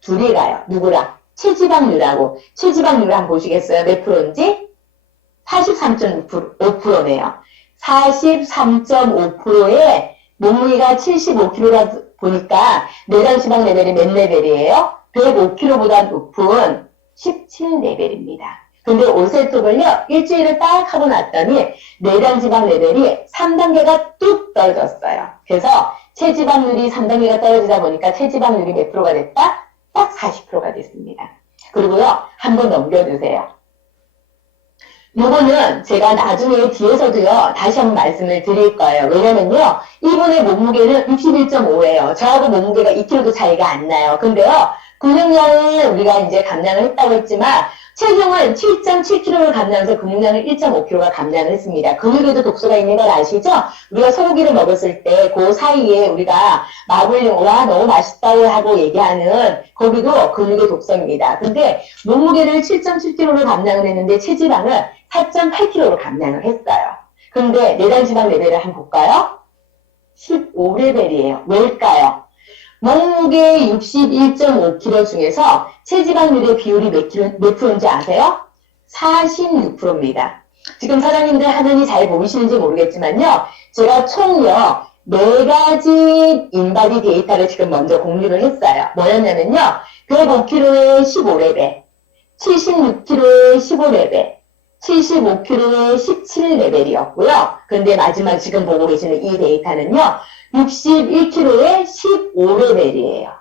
둘이 가요. 누구랑? 체지방률하고. 체지방률 한번 보시겠어요? 몇 프로인지? 43.5%네요. 43.5%에 몸무게가 75kg라 보니까 내장지방 레벨이 몇 레벨이에요? 105kg보다 높은 17레벨입니다. 근데 오세톱을요, 일주일을 딱 하고 났더니 내장지방 레벨이 3단계가 뚝 떨어졌어요. 그래서 체지방률이 3단계가 떨어지다 보니까 체지방률이 몇 프로가 됐다? 딱 40%가 됐습니다. 그리고요, 한번 넘겨주세요. 요거는 제가 나중에 뒤에서도요, 다시 한번 말씀을 드릴 거예요. 왜냐면요, 이분의 몸무게는 61.5예요. 저하고 몸무게가 2kg도 차이가 안 나요. 근데요, 근육량은 우리가 이제 감량을 했다고 했지만, 체중은 7.7kg를 감량해서 근육량을 1.5kg가 감량을 했습니다. 근육에도 독소가 있는 걸 아시죠? 우리가 소고기를 먹었을 때 그 사이에 우리가 마블링, 와 너무 맛있다고 하고 얘기하는 거기도 근육의 독소입니다. 근데 몸무게를 7.7kg를 감량을 했는데 체지방을 4.8kg로 감량을 했어요. 근데 내장지방 레벨을 한번 볼까요? 15레벨이에요. 왜일까요? 몸무게 61.5kg 중에서 체지방률의 비율이 몇 프로인지 아세요? 46%입니다. 지금 사장님들 화면이 잘 보이시는지 모르겠지만요. 제가 총요 4가지 인바디 데이터를 지금 먼저 공유를 했어요. 뭐였냐면요. 105kg에 15레벨, 76kg에 15레벨, 75kg에 17레벨이었고요. 근데 마지막 지금 보고 계시는 이 데이터는요. 61kg에 15레벨이에요.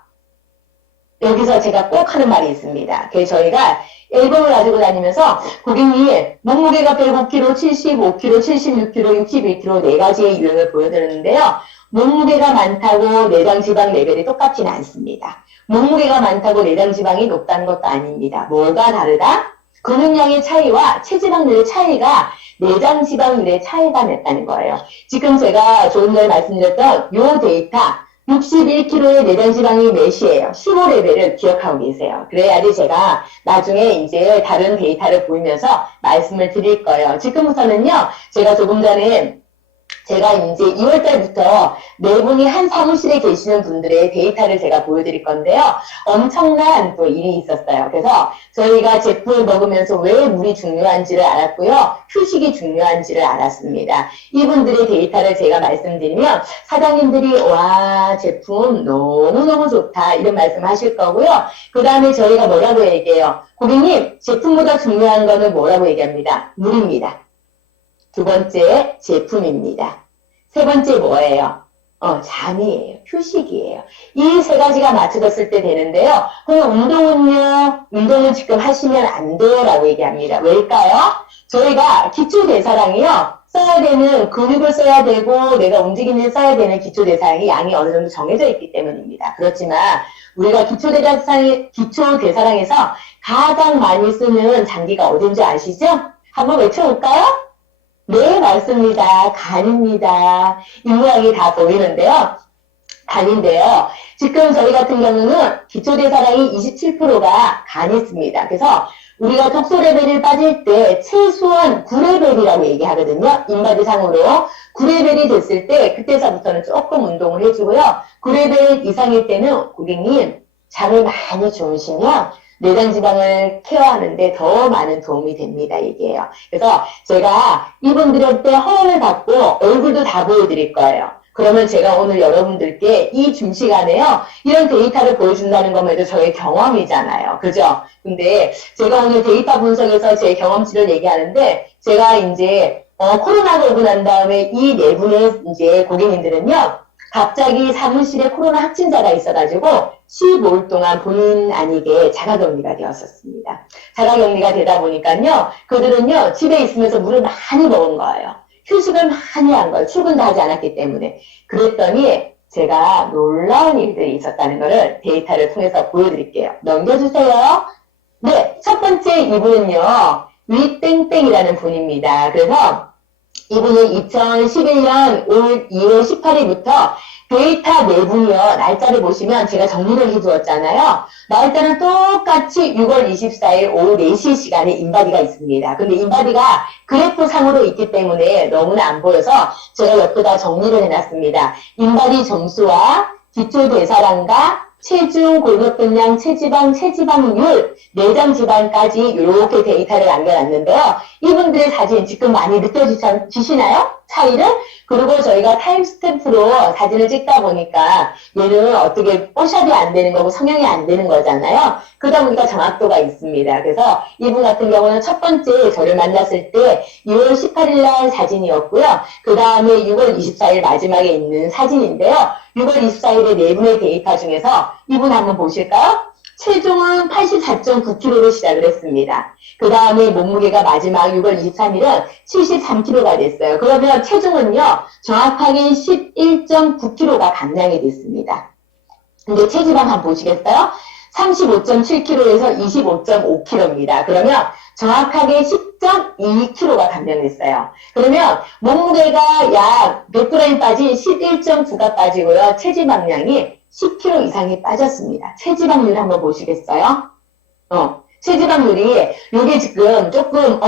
여기서 제가 꼭 하는 말이 있습니다. 그래서 저희가 앨범을 가지고 다니면서 고객님 몸무게가 105kg, 75kg, 76kg, 61kg 4가지의 유형을 보여드렸는데요. 몸무게가 많다고 내장지방 레벨이 똑같지는 않습니다. 몸무게가 많다고 내장지방이 높다는 것도 아닙니다. 뭐가 다르다? 근육량의 차이와 체지방률의 차이가 내장지방률의 차이가 냈다는 거예요. 지금 제가 조금 전에 말씀드렸던 이 데이터 61kg의 내장지방이 몇이에요? 15레벨을 기억하고 계세요. 그래야지 제가 나중에 이제 다른 데이터를 보이면서 말씀을 드릴 거예요. 지금부터는요, 제가 조금 전에 제가 이제 2월달부터 네 분이 한 사무실에 계시는 분들의 데이터를 제가 보여드릴 건데요. 엄청난 또 일이 있었어요. 그래서 저희가 제품을 먹으면서 왜 물이 중요한지를 알았고요. 휴식이 중요한지를 알았습니다. 이분들의 데이터를 제가 말씀드리면 사장님들이 와 제품 너무너무 좋다 이런 말씀 하실 거고요. 그 다음에 저희가 뭐라고 얘기해요. 고객님 제품보다 중요한 거는 뭐라고 얘기합니다. 물입니다. 두 번째 제품입니다. 세 번째 뭐예요? 잠이에요. 휴식이에요. 이 세 가지가 맞춰졌을 때 되는데요. 그럼 운동은요? 운동은 지금 하시면 안 돼요 라고 얘기합니다. 왜일까요? 저희가 기초대사량이요. 써야 되는 근육을 써야 되고 내가 움직이는 써야 되는 기초대사량이 양이 어느 정도 정해져 있기 때문입니다. 그렇지만 우리가 기초대사량에서 가장 많이 쓰는 장기가 어딘지 아시죠? 한번 외쳐볼까요? 네, 맞습니다. 간입니다. 이 모양이 다 보이는데요. 간인데요. 지금 저희 같은 경우는 기초대사량이 27%가 간이 있습니다. 그래서 우리가 독소 레벨이 빠질 때 최소한 9레벨이라고 얘기하거든요. 인바디상으로 9레벨이 됐을 때 그때서부터는 조금 운동을 해주고요. 9레벨 이상일 때는 고객님 잠을 많이 주무시면 내장지방을 케어하는데 더 많은 도움이 됩니다. 얘기해요. 그래서 제가 이분들한테 허락을 받고 얼굴도 다 보여드릴 거예요. 그러면 제가 오늘 여러분들께 이 중시간에요. 이런 데이터를 보여준다는 것만 해도 저의 경험이잖아요. 그죠? 근데 제가 오늘 데이터 분석에서 제 경험치를 얘기하는데 제가 이제 코로나가 오고 난 다음에 이 네 분의 이제 고객님들은요. 갑자기 사무실에 코로나 확진자가 있어가지고 15일 동안 본인 아니게 자가격리가 되었었습니다. 자가격리가 되다 보니까요. 그들은요. 집에 있으면서 물을 많이 먹은 거예요. 휴식을 많이 한 거예요. 출근도 하지 않았기 때문에. 그랬더니 제가 놀라운 일들이 있었다는 것을 데이터를 통해서 보여드릴게요. 넘겨주세요. 네, 첫 번째 이분은요. 위땡땡이라는 분입니다. 그래서 이분은 2011년 올 2월 18일부터 데이터 내분이요. 날짜를 보시면 제가 정리를 해주었잖아요. 날짜는 똑같이 6월 24일 오후 4시 시간에 인바디가 있습니다. 근데 인바디가 그래프 상으로 있기 때문에 너무나 안 보여서 제가 옆에다 정리를 해놨습니다. 인바디 점수와 기초 대사량과 체중, 골격분량, 체지방, 체지방률, 내장 지방까지 이렇게 데이터를 남겨놨는데요. 이분들의 사진 지금 많이 느껴지시나요? 차이를? 그리고 저희가 타임스탬프로 사진을 찍다 보니까 얘는 어떻게 뽀샵이 안 되는 거고 성형이 안 되는 거잖아요. 그러다 보니까 정확도가 있습니다. 그래서 이분 같은 경우는 첫 번째 저를 만났을 때 6월 18일 날 사진이었고요. 그 다음에 6월 24일 마지막에 있는 사진인데요. 6월 24일에 네 분의 데이터 중에서 이분 한번 보실까요? 체중은 84.9kg로 시작을 했습니다. 그 다음에 몸무게가 마지막 6월 23일은 73kg가 됐어요. 그러면 체중은요, 정확하게 11.9kg가 감량이 됐습니다. 근데 체지방 한번 보시겠어요? 35.7kg에서 25.5kg입니다. 그러면 정확하게 10.2kg가 감량됐어요. 그러면 몸무게가 약 100g 빠진 11.9가 빠지고요. 체지방량이 10kg 이상이 빠졌습니다. 체지방률 한번 보시겠어요? 체지방률이 이게 지금 조금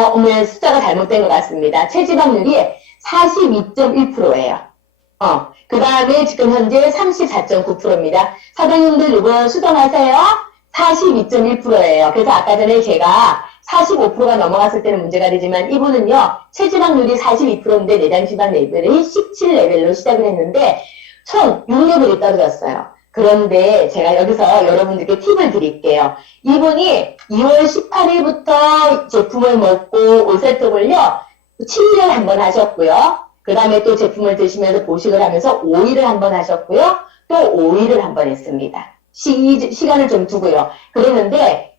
숫자가 잘못된 것 같습니다. 체지방률이 42.1%예요. 그 다음에 지금 현재 34.9%입니다. 사장님들 이거 수정하세요. 42.1%예요. 그래서 아까 전에 제가 45%가 넘어갔을 때는 문제가 되지만 이분은요. 체지방률이 42%인데 내장지방 레벨이 17레벨로 시작을 했는데 총 6레벨이 떨어졌어요. 그런데 제가 여기서 여러분들께 팁을 드릴게요. 이분이 2월 18일부터 제품을 먹고 오세통을요. 7일을 한번 하셨고요. 그 다음에 또 제품을 드시면서 보식을 하면서 5일을 한번 하셨고요. 또 5일을 한번 했습니다. 시간을 좀 두고요. 그랬는데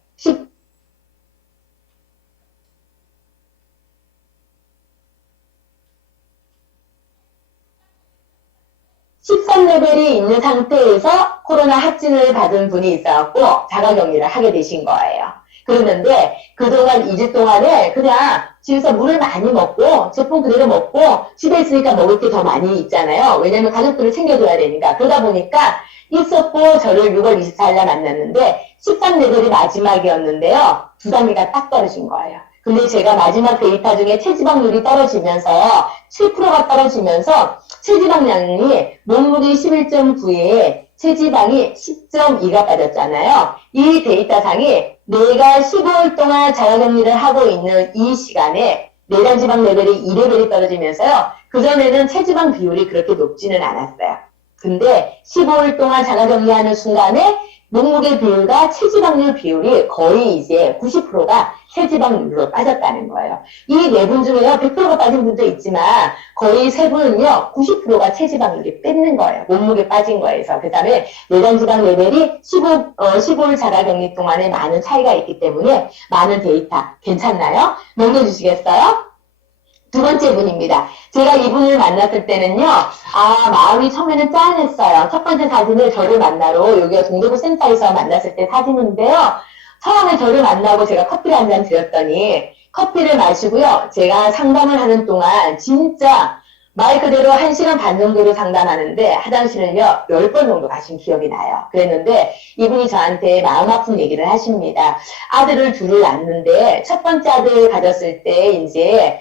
13레벨이 있는 상태에서 코로나 확진을 받은 분이 있어갖고 자가격리를 하게 되신 거예요. 그러는데 그동안 2주 동안에 그냥 집에서 물을 많이 먹고 제품 그대로 먹고 집에 있으니까 먹을 게 더 많이 있잖아요. 왜냐면 가족들을 챙겨줘야 되니까. 그러다 보니까 있었고 저를 6월 24일날 만났는데 13레벨이 마지막이었는데요. 두 단계가 딱 떨어진 거예요. 근데 제가 마지막 데이터 중에 체지방률이 떨어지면서 7%가 떨어지면서 체지방량이 몸무게 11.9에 체지방이 10.2가 빠졌잖아요. 이 데이터상이 내가 15일 동안 자가격리를 하고 있는 이 시간에 내장지방 레벨이 2레벨이 떨어지면서요. 그전에는 체지방 비율이 그렇게 높지는 않았어요. 근데 15일 동안 자가격리하는 순간에 몸무게 비율과 체지방률 비율이 거의 이제 90%가 체지방률로 빠졌다는 거예요. 이 네 분 중에요, 100%가 빠진 분도 있지만 거의 세 분은요, 90%가 체지방률이 뺏는 거예요. 몸무게 빠진 거에서. 그 다음에 내장지방 레벨이 15일 자가격리 동안에 많은 차이가 있기 때문에 많은 데이터 괜찮나요? 넘겨주시겠어요? 두 번째 분입니다. 제가 이분을 만났을 때는요, 마음이 처음에는 짠했어요. 첫 번째 사진을 저를 만나러 여기가 동대구 센터에서 만났을 때 사진인데요. 처음에 저를 만나고 제가 커피를 한 잔 드렸더니 커피를 마시고요. 제가 상담을 하는 동안 진짜 말 그대로 1시간 반 정도로 상담하는데 화장실을요 10번 정도 가신 기억이 나요. 그랬는데 이분이 저한테 마음 아픈 얘기를 하십니다. 아들을 둘을 낳았는데 첫 번째 아들을 가졌을 때 이제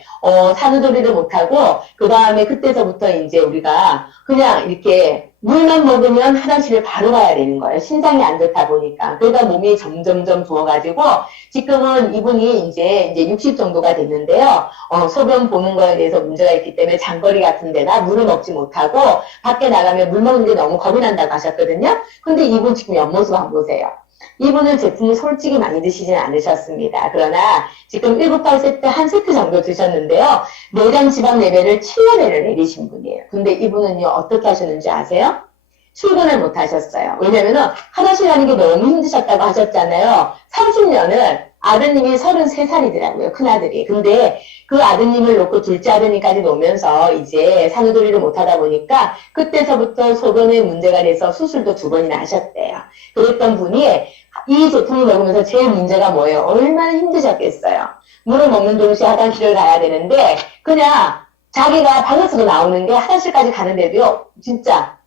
산후조리를 못하고 그 다음에 그때서부터 이제 우리가 그냥 이렇게 물만 먹으면 화장실을 바로 가야 되는 거예요. 신장이 안 좋다 보니까. 그러다 몸이 점점점 부어가지고 지금은 이분이 이제 60 정도가 됐는데요. 소변 보는 거에 대해서 문제가 있기 때문에 장거리 같은 데나 물을 먹지 못하고 밖에 나가면 물 먹는 게 너무 겁이 난다고 하셨거든요. 근데 이분 지금 옆모습 한번 보세요. 이분은 제품을 솔직히 많이 드시진 않으셨습니다. 그러나 지금 7-8세트 한 세트 정도 드셨는데요. 내장 지방 레벨을 7레벨을 내리신 분이에요. 근데 이분은요, 어떻게 하셨는지 아세요? 출근을 못 하셨어요. 왜냐면은 화장실 가는 게 너무 힘드셨다고 하셨잖아요. 30년을 아드님이 33살이더라고요. 큰아들이. 근데 그 아드님을 놓고 둘째 아드님까지 놓으면서 이제 산후조리를 못하다 보니까 그때서부터 소변에 문제가 돼서 수술도 2번이나 하셨대요. 그랬던 분이 이 제품을 먹으면서 제일 문제가 뭐예요? 얼마나 힘드셨겠어요. 물을 먹는 동시에 화장실을 가야 되는데 그냥 자기가 방에서도 나오는 게 화장실까지 가는데도요. 진짜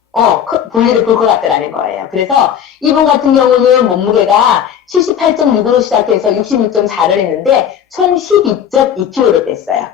볼일을 볼 것 같더라는 거예요. 그래서 이분 같은 경우는 몸무게가 78.6으로 시작해서 66.4를 했는데 총 12.2kg를 뺐어요.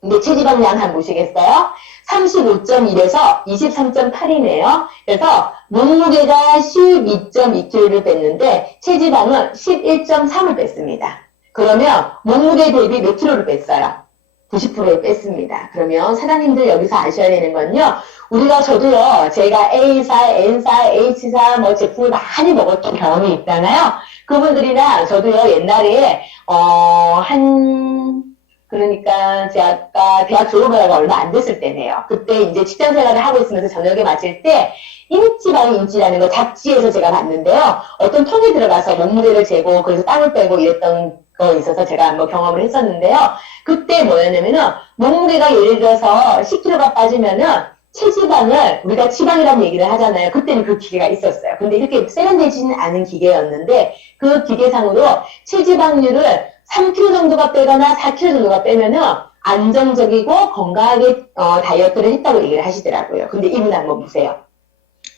근데 체지방량 한번 보시겠어요? 35.1에서 23.8이네요. 그래서 몸무게가 12.2kg를 뺐는데 체지방은 11.3을 뺐습니다. 그러면 몸무게 대비 몇 킬로를 뺐어요? 90%를 뺐습니다. 그러면 사장님들 여기서 아셔야 되는 건요. 우리가 저도요. 제가 A사, N사, H사 뭐 제품을 많이 먹었던 경험이 있잖아요. 그분들이나 저도요. 옛날에 그러니까 제가 대학 졸업을 하고 얼마 안 됐을 때네요. 그때 이제 직장 생활을 하고 있으면서 저녁에 마칠 때 인치방위 인치라는 거 잡지에서 제가 봤는데요. 어떤 통에 들어가서 몸무게를 재고 그래서 땀을 빼고 이랬던 거 있어서 제가 한번 경험을 했었는데요. 그때 뭐였냐면은 몸무게가 예를 들어서 10kg가 빠지면은 체지방을 우리가 지방이라는 얘기를 하잖아요. 그때는 그 기계가 있었어요. 근데 이렇게 세련되지는 않은 기계였는데 그 기계상으로 체지방률을 3kg 정도가 빼거나 4kg 정도가 빼면은 안정적이고 건강하게 다이어트를 했다고 얘기를 하시더라고요. 근데 이분 한번 보세요.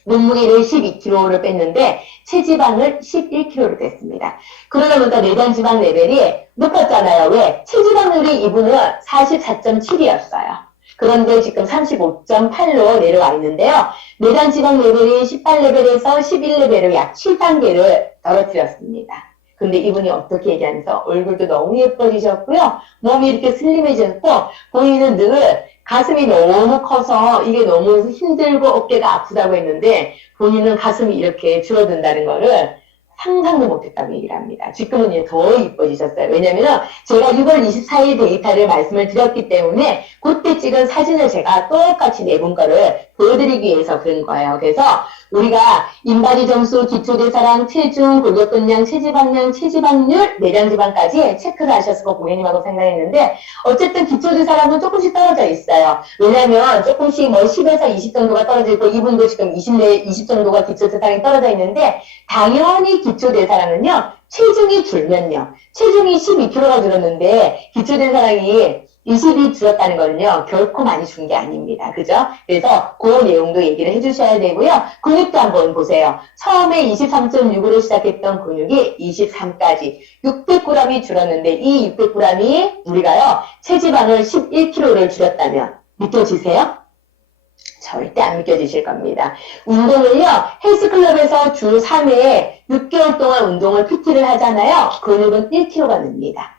몸무게를 12kg를 뺐는데 체지방을 11kg를 뺐습니다. 그러다 보니까 내장지방 레벨이 높았잖아요. 왜? 체지방률이 이분은 44.7이었어요. 그런데 지금 35.8로 내려와 있는데요. 내장지방 레벨이 18레벨에서 11레벨로 약 7단계를 떨어뜨렸습니다. 근데 이분이 어떻게 얘기하면서 얼굴도 너무 예뻐지셨고요. 몸이 이렇게 슬림해졌고 본인은 늘 가슴이 너무 커서 이게 너무 힘들고 어깨가 아프다고 했는데 본인은 가슴이 이렇게 줄어든다는 거를 상상도 못했다고 얘기를 합니다. 지금은 이제 더 이뻐지셨어요. 왜냐면 제가 6월 24일 데이터를 말씀을 드렸기 때문에 그때 찍은 사진을 제가 똑같이 내본 거를 보여드리기 위해서 그런 거예요. 그래서 우리가 인바디 점수, 기초대사량, 체중, 골격근량, 체지방량, 체지방률, 내장지방까지 체크를 하셨을 거 고객님하고 생각했는데 어쨌든 기초대사량은 조금씩 떨어져 있어요. 왜냐면 조금씩 뭐 10에서 20 정도가 떨어져 있고 이분도 지금 20 정도가 기초대사량이 떨어져 있는데 당연히 기초대사량은요. 체중이 줄면요. 체중이 12kg가 줄었는데 기초대사량이 20이 줄었다는 거는요. 결코 많이 준 게 아닙니다. 그죠? 그래서 그 내용도 얘기를 해주셔야 되고요. 근육도 한번 보세요. 처음에 23.6으로 시작했던 근육이 23까지 600g이 줄었는데 이 600g이 우리가요. 체지방을 11kg를 줄였다면 느껴지세요? 절대 안 느껴지실 겁니다. 운동을요, 헬스클럽에서 주 3회에 6개월 동안 운동을 PT를 하잖아요. 근육은 1kg가 늡니다.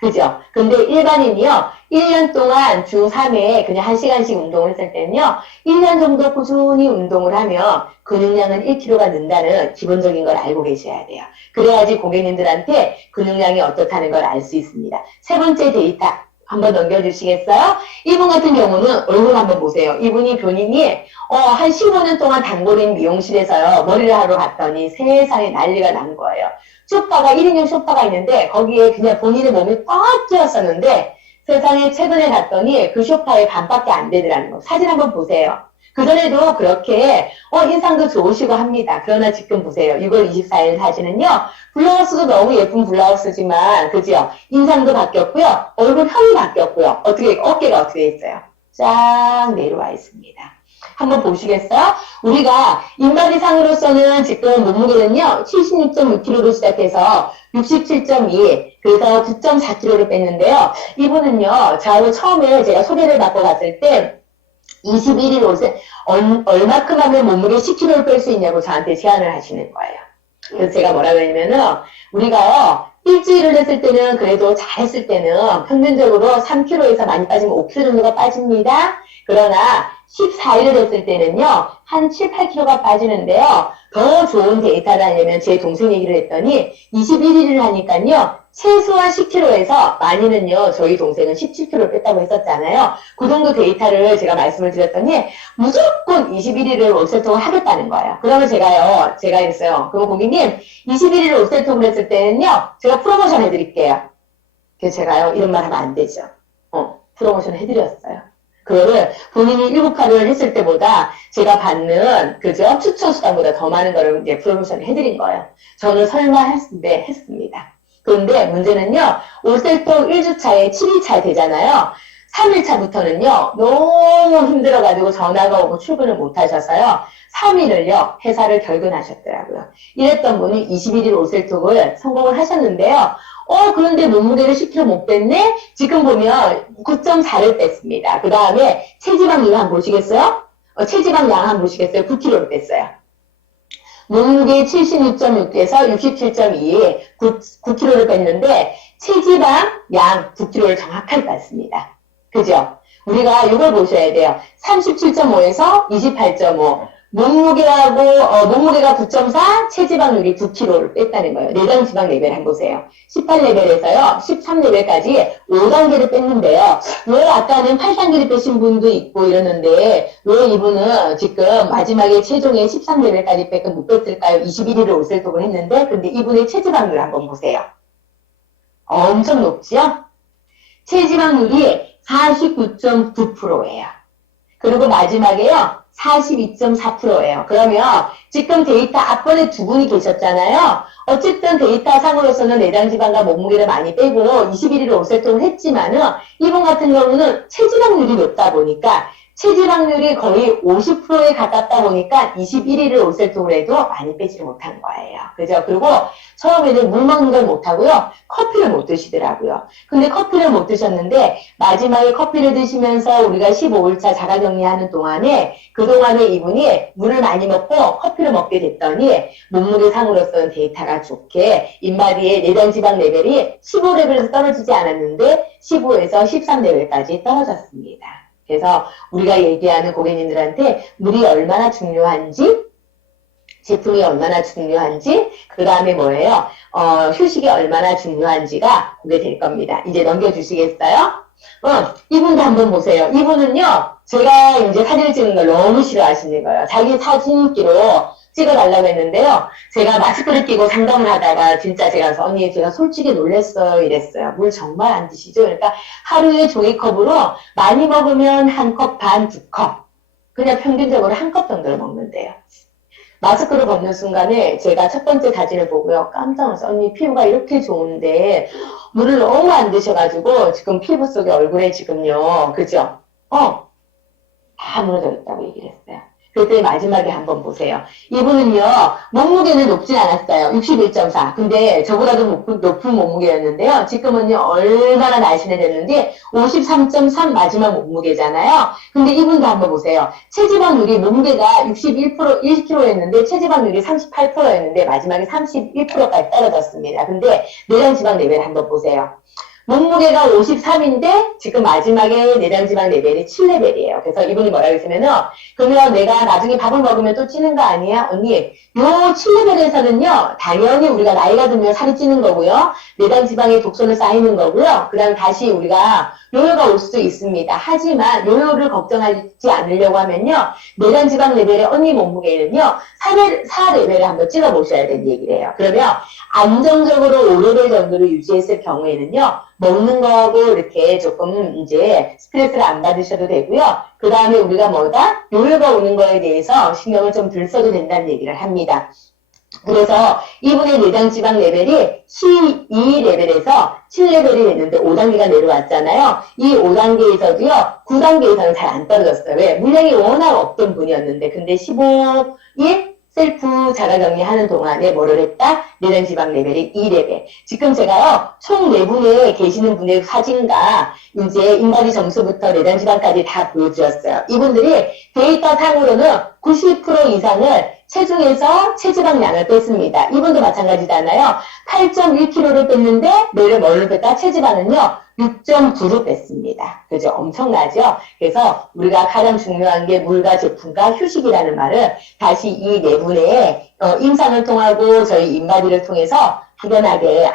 그죠? 근데 일반인이요, 1년 동안 주 3회에 그냥 1시간씩 운동을 했을 때는요, 1년 정도 꾸준히 운동을 하면 근육량은 1kg가 는다는 기본적인 걸 알고 계셔야 돼요. 그래야지 고객님들한테 근육량이 어떻다는 걸 알 수 있습니다. 세 번째 데이터. 한번 넘겨주시겠어요? 이분 같은 경우는 얼굴 한번 보세요. 이분이 본인이 한 15년 동안 단골인 미용실에서요. 머리를 하러 갔더니 세상에 난리가 난 거예요. 쇼파가 1인용 쇼파가 있는데 거기에 그냥 본인의 몸이 꽉 끼었었는데 세상에 최근에 갔더니 그 쇼파에 반밖에 안 되더라는 거. 사진 한번 보세요. 그전에도 그렇게 인상도 좋으시고 합니다. 그러나 지금 보세요. 6월 24일 사진은요. 블라우스도 너무 예쁜 블라우스지만 그죠? 인상도 바뀌었고요. 얼굴형이 바뀌었고요. 어깨가 어떻게 있어요? 쫙 내려와 있습니다. 한번 보시겠어요? 우리가 인바디상으로서는 지금 몸무게는요. 76.6kg로 시작해서 67.2 그래서 9.4kg를 뺐는데요. 이분은요. 처음에 제가 소개를 받고 갔을 때 21일 옷에 얼마큼 하면 몸무게 10kg를 뺄 수 있냐고 저한테 제안을 하시는 거예요. 그래서 제가 뭐라고 했냐면은 우리가요 일주일을 했을 때는 그래도 잘했을 때는 평균적으로 3kg에서 많이 빠지면 5kg 정도가 빠집니다. 그러나 14일을 했을 때는요, 한 7, 8kg가 빠지는데요. 더 좋은 데이터를 하려면 제 동생 얘기를 했더니 21일을 하니까요, 최소한 10kg에서 많이는요, 저희 동생은 17kg를 뺐다고 했었잖아요. 그 정도 데이터를 제가 말씀을 드렸더니 무조건 21일을 올세통을 하겠다는 거예요. 그러면 제가 했어요. 그럼 고객님, 21일을 올세통을 했을 때는요, 제가 프로모션 해드릴게요. 그래서 제가요, 이런 말 하면 안 되죠. 프로모션 해드렸어요. 그거를 본인이 7하루를 했을 때보다 제가 받는 그죠 추천 수당보다 더 많은 거를 이제 프로모션을 해드린 거예요. 저는 설마 했습니다. 그런데 문제는요, 올셀통 1주차에 7일차 되잖아요. 3일차부터는요, 너무 힘들어가지고 전화가 오고 출근을 못 하셔서요, 3일을요, 회사를 결근하셨더라고요. 이랬던 분이 21일 올셀통을 성공을 하셨는데요. 그런데 몸무게를 10kg 못 뺐네? 지금 보면 9.4를 뺐습니다. 그 다음에 체지방률 한번 보시겠어요? 체지방 양 한번 보시겠어요? 9kg를 뺐어요. 몸무게 76.6에서 67.2에 9kg를 뺐는데 체지방 양 9kg를 정확하게 뺐습니다. 그죠? 우리가 이걸 보셔야 돼요. 37.5에서 28.5. 몸무게가 9.4, 체지방률이 9kg를 뺐다는 거예요. 내장 지방 레벨 한번 보세요. 18레벨에서요, 13레벨까지 5단계를 뺐는데요. 왜 아까는 8단계를 빼신 분도 있고 이러는데, 왜 이분은 지금 마지막에 최종에 13레벨까지 뺐고 못 뺐을까요? 21일을 올셀통을 했는데, 근데 이분의 체지방률 한번 보세요. 엄청 높지요? 체지방률이 49.9%예요. 그리고 마지막에요, 42.4%예요. 그러면 지금 데이터 앞번에 두 분이 계셨잖아요. 어쨌든 데이터 상으로서는 내장지방과 몸무게를 많이 빼고 21일을 올세통을 했지만은 이분 같은 경우는 체지방률이 높다 보니까 체지방률이 거의 50%에 가깝다 보니까 21일을 올세통을 해도 많이 빼지를 못한 거예요. 그죠? 그리고 처음에는 물 먹는 걸 못하고요. 커피를 못 드시더라고요. 근데 커피를 못 드셨는데 마지막에 커피를 드시면서 우리가 15일차 자가격리하는 동안에 그동안에 이분이 물을 많이 먹고 커피를 먹게 됐더니 몸무게 상으로서는 데이터가 좋게 인바디의 내장지방 레벨이 15레벨에서 떨어지지 않았는데 15에서 13레벨까지 떨어졌습니다. 그래서 우리가 얘기하는 고객님들한테 물이 얼마나 중요한지, 제품이 얼마나 중요한지, 그 다음에 뭐예요? 휴식이 얼마나 중요한지가 그게 될 겁니다. 이제 넘겨주시겠어요? 이분도 한번 보세요. 이분은요, 제가 이제 사진을 찍는 걸 너무 싫어하시는 거예요. 자기 사진기로 찍어달라고 했는데요. 제가 마스크를 끼고 상담을 하다가 진짜 제가 언니 제가 솔직히 놀랬어요 이랬어요. 물 정말 안 드시죠? 그러니까 하루에 종이컵으로 많이 먹으면 1컵 반, 2컵. 그냥 평균적으로 1컵 정도를 먹는데요. 마스크를 벗는 순간에 제가 첫 번째 사진을 보고요. 깜짝 놀랐어요. 언니 피부가 이렇게 좋은데 물을 너무 안 드셔가지고 지금 피부 속에 얼굴에 지금요. 그죠? 다 무너져 있다고 얘기를 했어요. 그랬더니 마지막에 한번 보세요. 이분은요, 몸무게는 높진 않았어요. 61.4. 근데 저보다도 높은 몸무게였는데요. 지금은요, 얼마나 날씬해졌는지 53.3 마지막 몸무게잖아요. 근데 이분도 한번 보세요. 체지방률이 몸무게가 1kg였는데 체지방률이 38%였는데 마지막에 31%까지 떨어졌습니다. 근데 내장지방 레벨 한번 보세요. 몸무게가 53인데 지금 마지막에 내장지방 레벨이 7레벨이에요. 그래서 이분이 뭐라고 했으면은 그러면 내가 나중에 밥을 먹으면 또 찌는 거 아니야? 언니 요 7레벨에서는요 당연히 우리가 나이가 들면 살이 찌는 거고요. 내장지방에 독소는 쌓이는 거고요. 그 다음 다시 우리가 요요가 올 수도 있습니다. 하지만 요요를 걱정하지 않으려고 하면요 내장지방 레벨의 언니 몸무게는요 4레벨을 한번 찍어보셔야 되는 얘기를 해요. 그러면 안정적으로 5레벨 정도를 유지했을 경우에는요 먹는 거하고 이렇게 조금 이제 스트레스를 안 받으셔도 되고요. 그 다음에 우리가 뭐다? 요요가 오는 거에 대해서 신경을 좀 덜 써도 된다는 얘기를 합니다. 그래서 이분의 내장지방 레벨이 12레벨에서 7레벨이 됐는데 5단계가 내려왔잖아요. 이 5단계에서도요. 9단계에서는 잘 안 떨어졌어요. 왜? 물량이 워낙 없던 분이었는데 근데 15일 셀프 자가격리 하는 동안에 뭐를 했다? 내장지방 레벨이 2레벨. 지금 제가요, 총 4분에 계시는 분의 사진과 이제 인바디 점수부터 내장지방까지 다 보여드렸어요. 이분들이 데이터 상으로는 90% 이상을 체중에서 체지방량을 뺐습니다. 이분도 마찬가지잖아요. 8.1kg를 뺐는데 뇌를 뭘로 뺐다? 체지방은요 6.9로 뺐습니다. 그죠? 엄청나죠? 그래서 우리가 가장 중요한 게 물과 제품과 휴식이라는 말을 다시 이 네 분의 임상을 통하고 저희 인바디를 통해서 확연하게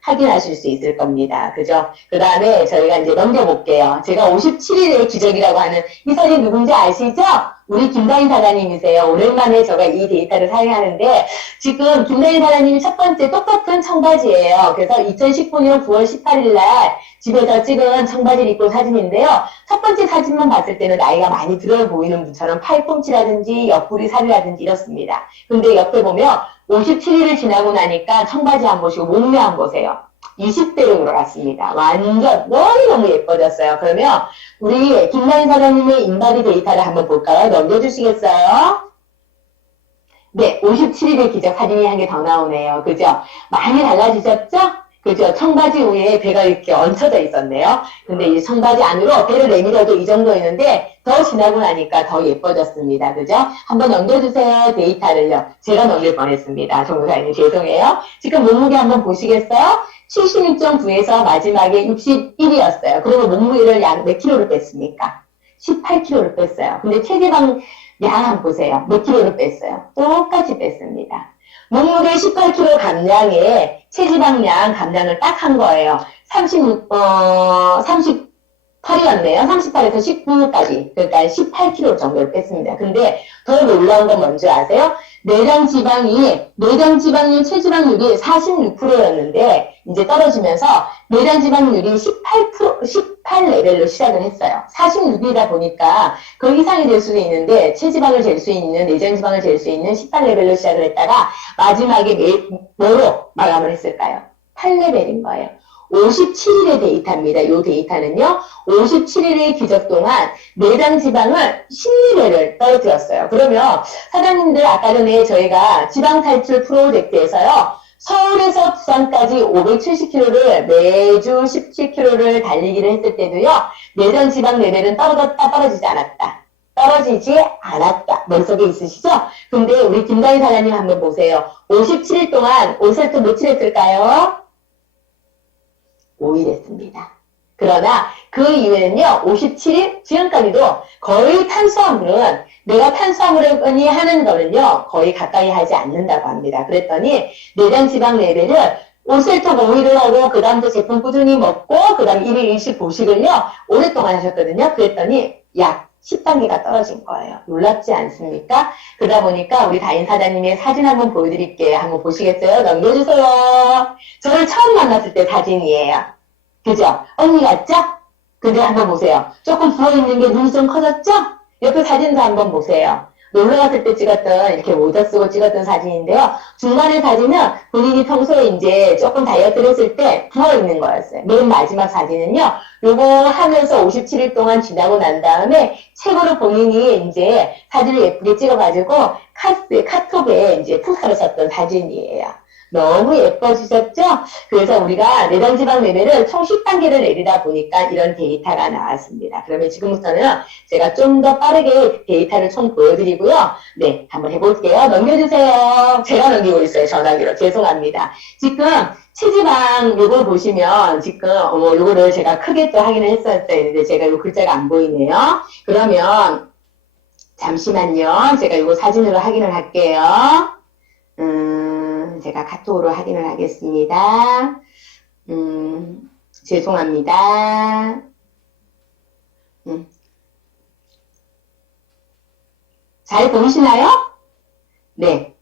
확인하실 수 있을 겁니다. 그죠? 그 다음에 저희가 이제 넘겨볼게요. 제가 57일의 기적이라고 하는 이 사진 누군지 아시죠? 우리 김다인 사장님이세요. 오랜만에 제가 이 데이터를 사용하는데 지금 김다인 사장님이 첫 번째 똑같은 청바지예요. 그래서 2019년 9월 18일 날 집에서 찍은 청바지를 입고 사진인데요. 첫 번째 사진만 봤을 때는 나이가 많이 들어 보이는 분처럼 팔꿈치라든지 옆구리 살이라든지 이렇습니다. 근데 옆에 보면 57일을 지나고 나니까 청바지 한 보시고 몸매 한 보세요. 20대로 돌아갔습니다. 완전 너무너무 예뻐졌어요. 그러면 우리 김나인 사장님의 인바디 데이터를 한번 볼까요? 넘겨주시겠어요? 네, 57일의 기적 사진이 한 개 더 나오네요. 그죠? 많이 달라지셨죠? 그죠? 청바지 위에 배가 이렇게 얹혀져 있었네요. 근데 이 청바지 안으로 배를 내밀어도 이 정도였는데 더 지나고 나니까 더 예뻐졌습니다. 그죠? 한번 넘겨주세요. 데이터를요. 제가 넘길 뻔했습니다. 정무사님 죄송해요. 지금 몸무게 한번 보시겠어요? 76.9에서 마지막에 61이었어요. 그리고 몸무게를 약 몇 킬로를 뺐습니까? 18킬로를 뺐어요. 근데 체지방 양 한번 보세요. 몇 킬로를 뺐어요? 똑같이 뺐습니다. 몸무게 18kg 감량에 체지방량 감량을 딱 한 거예요. 38이었네요. 38에서 19까지. 그러니까 18kg 정도를 뺐습니다. 근데 더 놀라운 건 뭔지 아세요? 내장 지방률 체지방률이 46%였는데 이제 떨어지면서 내장 지방률이 18레벨로 시작을 했어요. 46이다 보니까 그 이상이 될 수도 있는데 체지방을 잴 수 있는 내장 지방을 잴 수 있는 18레벨로 시작을 했다가 마지막에 뭐로 마감을 했을까요? 8레벨인 거예요. 57일의 데이터입니다. 이 데이터는요. 57일의 기적 동안 내장 지방을 10레벨을 떨어뜨렸어요. 그러면 사장님들 아까 전에 저희가 지방 탈출 프로젝트에서요. 서울에서 부산까지 570km를 매주 17km를 달리기를 했을 때도요. 내장 지방 레벨은 떨어졌다 떨어지지 않았다. 떨어지지 않았다. 머릿속에 있으시죠? 근데 우리 김다희 사장님 한번 보세요. 57일 동안 5세트 며칠 했을까요? 5일 했습니다. 그러나 그 이후에는요. 57일 지금까지도 거의 탄수화물은 내가 탄수화물을 하는 거는요. 거의 가까이 하지 않는다고 합니다. 그랬더니 내장 지방 레벨을 5세트 5일을 하고 그 다음도 제품 꾸준히 먹고 그 다음 1일 1식 보식을요. 오랫동안 하셨거든요. 그랬더니 약 10단계가 떨어진 거예요. 놀랍지 않습니까? 그러다 보니까 우리 다인 사장님의 사진 한번 보여드릴게요. 한번 보시겠어요? 넘겨주세요. 저를 처음 만났을 때 사진이에요. 그죠? 언니 같죠? 근데 한번 보세요. 조금 부어있는 게 눈이 좀 커졌죠? 옆에 사진도 한번 보세요. 놀러갔을 때 찍었던 이렇게 모자 쓰고 찍었던 사진인데요. 중간에 사진은 본인이 평소에 이제 조금 다이어트를 했을 때 부어있는 거였어요. 맨 마지막 사진은요. 요거 하면서 57일 동안 지나고 난 다음에 최고로 본인이 이제 사진을 예쁘게 찍어가지고 카톡에 이제 푸사를 썼던 사진이에요. 너무 예뻐지셨죠? 그래서 우리가 내장지방 레벨을 총 10단계를 내리다 보니까 이런 데이터가 나왔습니다. 그러면 지금부터는 제가 좀 더 빠르게 데이터를 총 보여드리고요. 네, 한번 해볼게요. 넘겨주세요. 제가 넘기고 있어요. 전화기로. 죄송합니다. 지금 체지방 요걸 보시면 지금 요거를 제가 크게 또 확인을 했었어야 되는데 제가 요 글자가 안 보이네요. 그러면 잠시만요. 제가 요거 사진으로 확인을 할게요. 제가 카톡으로 확인을 하겠습니다. 죄송합니다. 잘 보이시나요? 네.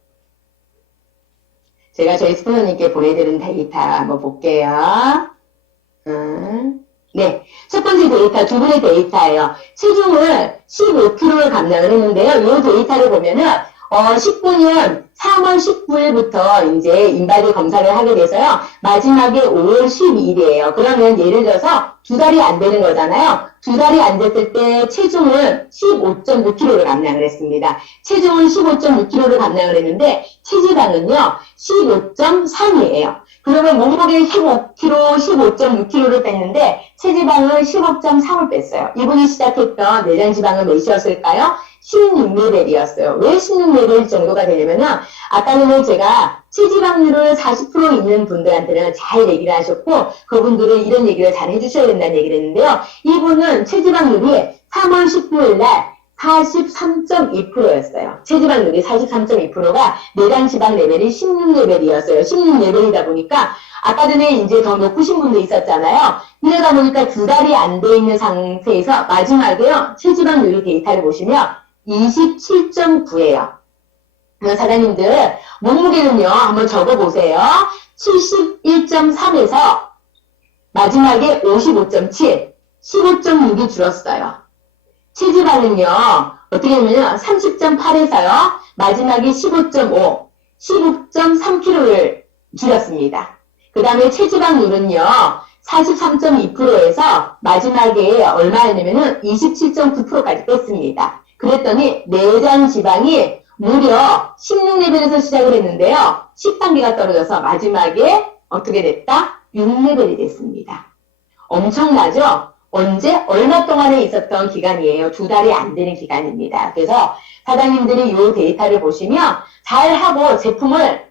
제가 저희 스포너님께 보내드린 데이터 한번 볼게요. 네. 첫 번째 데이터, 두 번의 데이터예요. 체중을 15kg를 감량을 했는데요. 이 데이터를 보면은 19년 3월 19일부터 이제 인바디 검사를 하게 돼서요. 마지막에 5월 12일이에요. 그러면 예를 들어서 두 달이 안 되는 거잖아요. 두 달이 안 됐을 때 체중은 15.6kg를 감량을 했습니다. 체중은 15.6kg를 감량을 했는데 체지방은요. 15.3이에요. 그러면 몸무게 15kg, 15.6kg를 뺐는데 체지방은 15.3을 뺐어요. 이분이 시작했던 내장지방은 몇이었을까요? 16레벨이었어요. 왜 16레벨 정도가 되냐면은, 아까는 제가 체지방률을 40% 있는 분들한테는 잘 얘기를 하셨고, 그분들은 이런 얘기를 잘 해주셔야 된다는 얘기를 했는데요. 이분은 체지방률이 3월 19일 날 43.2%였어요. 체지방률이 43.2%가 내장 지방 레벨이 16레벨이었어요. 16레벨이다 보니까 아까 전에 이제 더 높으신 분도 있었잖아요. 이러다 보니까 두 달이 안 돼 있는 상태에서 마지막에요. 체지방률 데이터를 보시면 27.9예요. 사장님들 몸무게는요. 한번 적어보세요. 71.3에서 마지막에 55.7, 15.6이 줄었어요. 체지방은요, 어떻게 보면 30.8에서요, 마지막에 15.5, 15.3kg를 줄였습니다. 그 다음에 체지방률은요, 43.2%에서 마지막에 얼마였냐면은 27.9%까지 뺐습니다. 그랬더니 내장 지방이 무려 16레벨에서 시작을 했는데요, 10단계가 떨어져서 마지막에 어떻게 됐다? 6레벨이 됐습니다. 엄청나죠? 언제? 얼마 동안에 있었던 기간이에요. 두 달이 안 되는 기간입니다. 그래서 사장님들이 이 데이터를 보시면 잘하고 제품을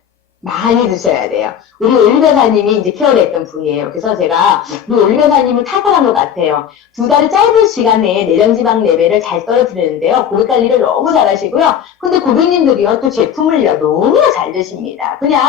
많이 드셔야 돼요. 우리 올리변사님이 이제 케어를 했던 분이에요. 그래서 제가 우리 올리변사님은 탁월한 것 같아요. 두 달의 짧은 시간에 내장지방 레벨을 잘 떨어뜨리는데요. 고객 관리를 너무 잘하시고요. 근데 고객님들이요 또 제품을요 너무 잘 드십니다. 그냥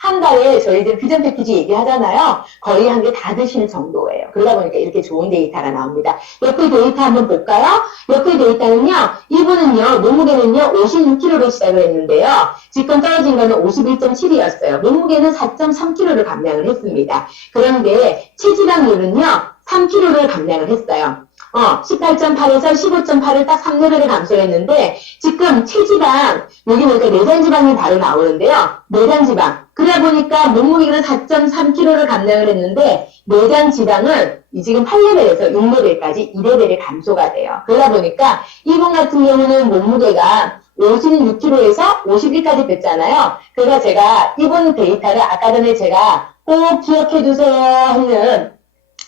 한 달에 저희들 비전 패키지 얘기하잖아요. 거의 한 개 다 드시는 정도예요. 그러다 보니까 이렇게 좋은 데이터가 나옵니다. 옆에 데이터 한번 볼까요? 옆에 데이터는요. 이분은요. 몸무게는요. 56kg로 시작을 했는데요. 지금 떨어진 거는 51.7이었어요. 몸무게는 4.3kg를 감량을 했습니다. 그런데 체지방률은요. 3kg를 감량을 했어요. 18.8에서 15.8을 딱 3레벨을 감소했는데 지금 체지방 여기 보니까 내장지방이 바로 나오는데요. 내장지방 그러다 보니까 몸무게는 4.3kg를 감량을 했는데 내장지방은 지금 8레벨에서 6레벨까지 2레벨이 감소가 돼요. 그러다 보니까 이분 같은 경우는 몸무게가 56kg에서 51까지 뺐잖아요. 그래서 제가 이분 데이터를 아까 전에 제가 꼭 기억해두세요 하는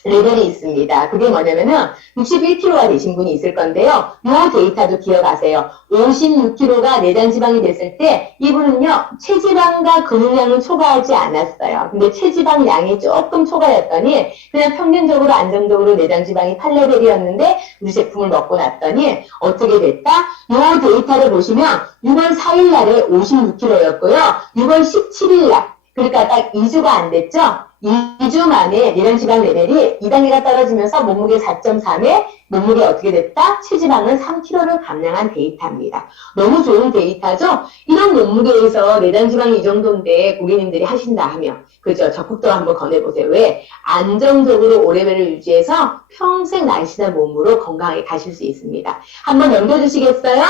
레벨이 있습니다. 그게 뭐냐면은 61kg가 되신 분이 있을 건데요. 이 데이터도 기억하세요. 56kg가 내장지방이 됐을 때 이분은요. 체지방과 근육량은 초과하지 않았어요. 근데 체지방 양이 조금 초과였더니 그냥 평균적으로 안정적으로 내장지방이 8레벨이었는데 우리 제품을 먹고 났더니 어떻게 됐다? 이 데이터를 보시면 6월 4일 날에 56kg였고요. 6월 17일 날 그러니까 딱 2주가 안 됐죠? 2주 만에 내장지방 레벨이 2단계가 떨어지면서 몸무게 4.3에 몸무게 어떻게 됐다? 체지방은 3kg를 감량한 데이터입니다. 너무 좋은 데이터죠? 이런 몸무게에서 내장지방이 이 정도인데 고객님들이 하신다 하면 그죠? 적극적으로 한번 권해보세요. 왜? 안정적으로 오레벨을 유지해서 평생 날씬한 몸으로 건강하게 가실 수 있습니다. 한번 넘겨주시겠어요?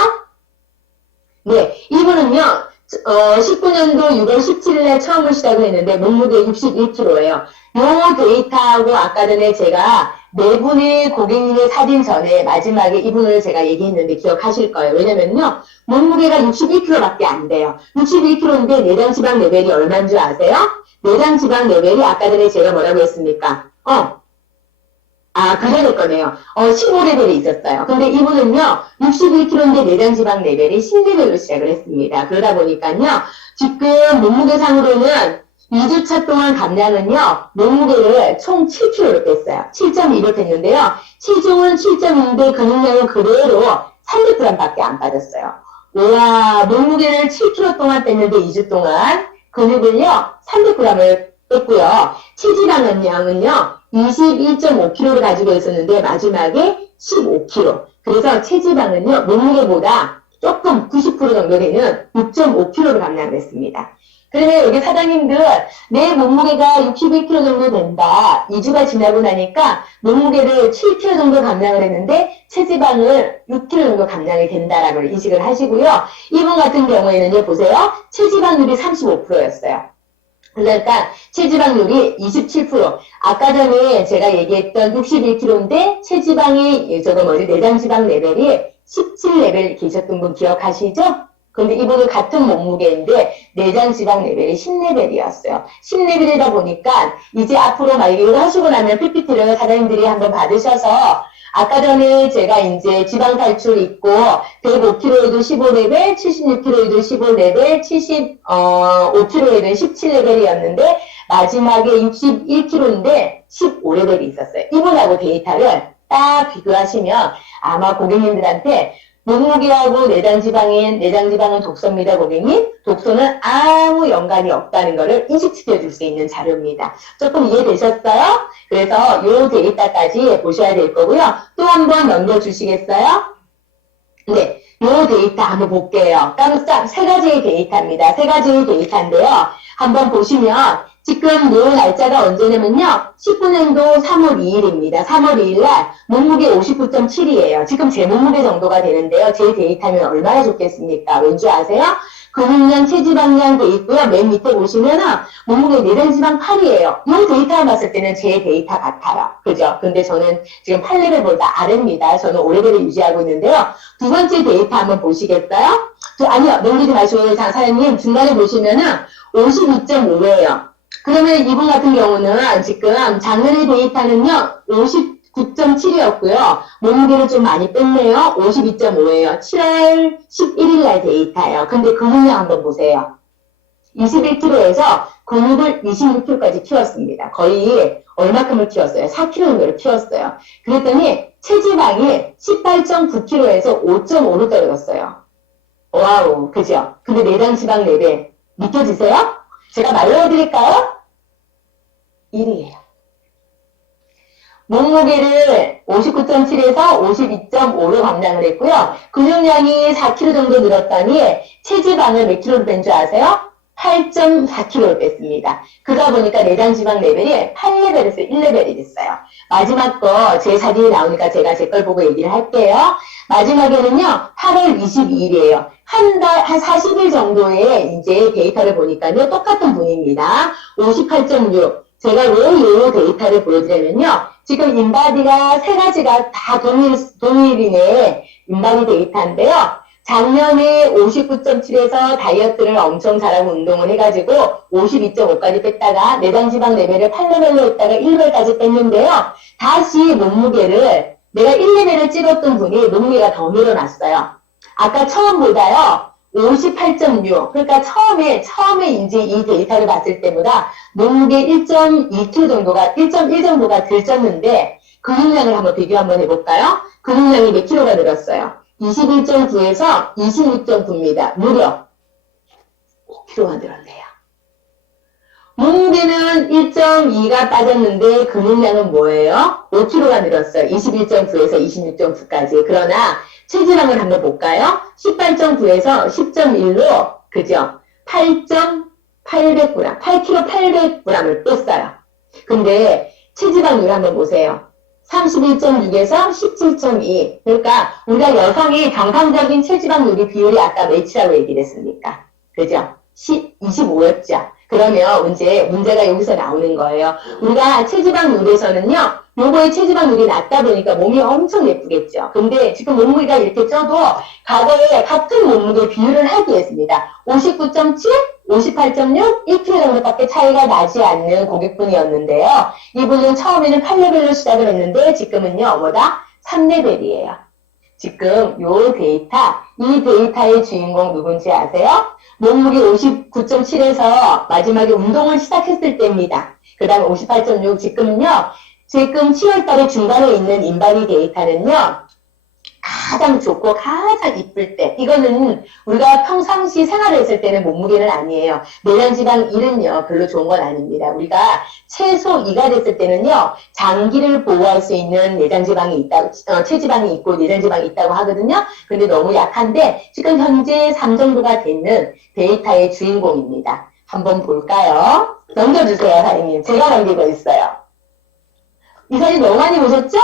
네, 이분은요. 19년도 6월 17일에 처음으로 시작을 했는데 몸무게 61kg예요. 이 데이터하고 아까 전에 제가 네 분의 고객님의 사진 전에 마지막에 이분을 제가 얘기했는데 기억하실 거예요. 왜냐면요. 몸무게가 61kg밖에 안 돼요. 61kg인데 내장지방 레벨이 얼마인 줄 아세요? 내장지방 레벨이 아까 전에 제가 뭐라고 했습니까? 그래야 될 거네요. 15레벨이 있었어요. 근데 이분은요, 61kg인데 내장지방 레벨이 10레벨로 시작을 했습니다. 그러다 보니까요, 지금 몸무게상으로는 2주차 동안 감량은요, 몸무게를 총 7kg로 뺐어요. 7.2로 뺐는데요, 체중은 7.2인데 근육량은 그대로 300g 밖에 안 빠졌어요. 우와, 몸무게를 7kg 동안 뺐는데 2주 동안 근육을요, 300g을 뺐고요. 체지방은요, 21.5kg를 가지고 있었는데 마지막에 15kg. 그래서 체지방은요, 몸무게보다 조금 90% 정도 되는 6.5kg를 감량을 했습니다. 그러면 여기 사장님들 내 몸무게가 61kg 정도 된다. 2주가 지나고 나니까 몸무게를 7kg 정도 감량을 했는데 체지방을 6kg 정도 감량이 된다라고 인식을 하시고요. 이분 같은 경우에는요. 보세요. 체지방률이 35%였어요. 그러니까 체지방률이 27%. 아까 전에 제가 얘기했던 61kg인데 체지방이 내장지방 레벨이 17레벨 계셨던 분 기억하시죠? 근데 이분은 같은 몸무게인데 내장지방 레벨이 10레벨이었어요. 10레벨이다 보니까 이제 앞으로 막 이걸 하시고 나면 PPT를 사장님들이 한번 받으셔서 아까 전에 제가 이제 지방 탈출 있고 105kg에도 15레벨, 76kg에도 15레벨, 75kg에도 17레벨이었는데 마지막에 61kg인데 15레벨이 있었어요. 이분하고 데이터를 딱 비교하시면 아마 고객님들한테 몸무게하고 내장지방은 독소입니다, 고객님. 독소는 아무 연관이 없다는 것을 인식시켜 줄 수 있는 자료입니다. 조금 이해되셨어요? 그래서 이 데이터까지 보셔야 될 거고요. 또 한 번 넘겨주시겠어요? 네, 이 데이터 한번 볼게요. 깜짝 세 가지의 데이터입니다. 세 가지의 데이터인데요. 한번 보시면 지금 요 날짜가 언제냐면요. 19년도 3월 2일입니다. 3월 2일 날 몸무게 59.7이에요. 지금 제 몸무게 정도가 되는데요. 제 데이터면 얼마나 좋겠습니까? 왠지 아세요? 근육량, 체지방량 돼 있고요. 맨 밑에 보시면은 몸무게 내장지방 8이에요. 이 데이터를 봤을 때는 제 데이터 같아요. 그죠? 근데 저는 지금 8레벨보다 아래입니다. 저는 5레벨을 유지하고 있는데요. 두 번째 데이터 한번 보시겠어요? 아니요. 넘기지 마시고요. 사장님 중간에 보시면은 52.5예요. 그러면 이분 같은 경우는 지금 작년의 데이터는요, 59.7이었고요. 몸무게를 좀 많이 뺐네요. 52.5예요. 7월 11일 날 데이터예요. 근데 근육량 한번 보세요. 21kg에서 근육을 26kg까지 키웠습니다. 거의 얼마큼을 키웠어요? 4kg 정도를 키웠어요. 그랬더니 체지방이 18.9kg에서 5.5로 떨어졌어요. 와우, 그죠? 근데 내장 지방 레벨 느껴지세요? 제가 말로 해드릴까요? 1이에요. 몸무게를 59.7에서 52.5로 감량을 했고요. 근육량이 4kg 정도 늘었더니 체지방을 몇 킬로를 뺀 줄 아세요? 8.4kg를 뺐습니다. 그러다 보니까 내장지방 레벨이 8레벨에서 1레벨이 됐어요. 마지막 거 제 사진이 나오니까 제가 제 걸 보고 얘기를 할게요. 마지막에는요, 8월 22일이에요. 한 40일 정도의 이제 데이터를 보니까요, 똑같은 분입니다. 58.6. 제가 왜 이 데이터를 보여드리냐면요, 지금 인바디가 세 가지가 다 동일이네. 인바디 데이터인데요. 작년에 59.7에서 다이어트를 엄청 잘하고 운동을 해가지고 52.5까지 뺐다가 내장지방 레벨을 8레벨로 했다가 1레벨까지 뺐는데요. 다시 몸무게를 내가 1레벨을 찍었던 분이 몸무게가 더 늘어났어요. 아까 처음보다요. 58.6. 그러니까 처음에 이제 이 데이터를 봤을 때보다 몸무게 1.2kg 정도가, 1.1 정도가 들쪘는데 근육량을 한번 비교 한번 해볼까요? 근육량이 몇 킬로가 늘었어요? 21.9에서 26.9입니다. 무려 5kg가 늘었네요. 몸무게는 1.2가 빠졌는데 근육량은 뭐예요? 5kg가 늘었어요. 21.9에서 26.9까지. 그러나 체지방을 한번 볼까요? 18.9에서 10.1로 그죠? 8.800g, 8kg 800g을 뺐어요. 근데 체지방률 한번 보세요. 31.6에서 17.2. 그러니까 우리가 여성이 정상적인 체지방률이 비율이 아까 몇이라고 얘기를 했습니까? 그죠? 25였죠. 그러면 이제 문제가 여기서 나오는 거예요. 우리가 체지방률에서는요, 요거의 체지방률이 낮다 보니까 몸이 엄청 예쁘겠죠. 근데 지금 몸무게가 이렇게 쪄도 과거에 같은 몸무게 비율을 하기 했습니다. 59.7, 58.6, 1kg 정도밖에 차이가 나지 않는 고객분이었는데요. 이분은 처음에는 8레벨로 시작을 했는데 지금은요, 뭐다? 3레벨이에요. 지금 요 데이터, 이 데이터의 주인공 누군지 아세요? 몸무게 59.7에서 마지막에 운동을 시작했을 때입니다. 그 다음에 58.6, 지금 7월 달에 중간에 있는 인바디 데이터는요, 가장 좋고 가장 이쁠 때, 이거는 우리가 평상시 생활을 했을 때는 몸무게는 아니에요. 내장지방 1은요 별로 좋은 건 아닙니다. 우리가 최소 2가 됐을 때는요 장기를 보호할 수 있는 내장지방이 있다고, 체지방이 있고 내장지방이 있다고 하거든요. 근데 너무 약한데 지금 현재 3 정도가 되는 데이터의 주인공입니다. 한번 볼까요? 넘겨주세요, 사장님. 제가 넘기고 있어요. 이 사진 너무 많이 보셨죠?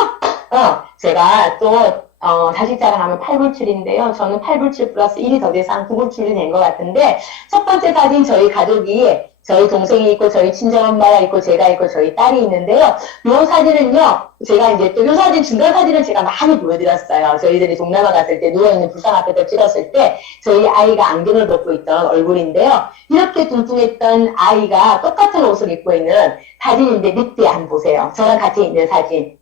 제가 또 자식 자랑하면 8불출인데요. 저는 8불출 플러스 1이 더 돼서 한 9불출이 된 것 같은데, 첫 번째 사진 저희 가족이, 저희 동생이 있고, 저희 친정엄마가 있고, 제가 있고, 저희 딸이 있는데요. 요 사진은요, 제가 이제 또 요 사진, 중간 사진을 제가 많이 보여드렸어요. 저희들이 동남아 갔을 때, 누워있는 불상 앞에서 찍었을 때, 저희 아이가 안경을 벗고 있던 얼굴인데요. 이렇게 뚱뚱했던 아이가 똑같은 옷을 입고 있는 사진인데, 밑에 한번 보세요. 저랑 같이 있는 사진.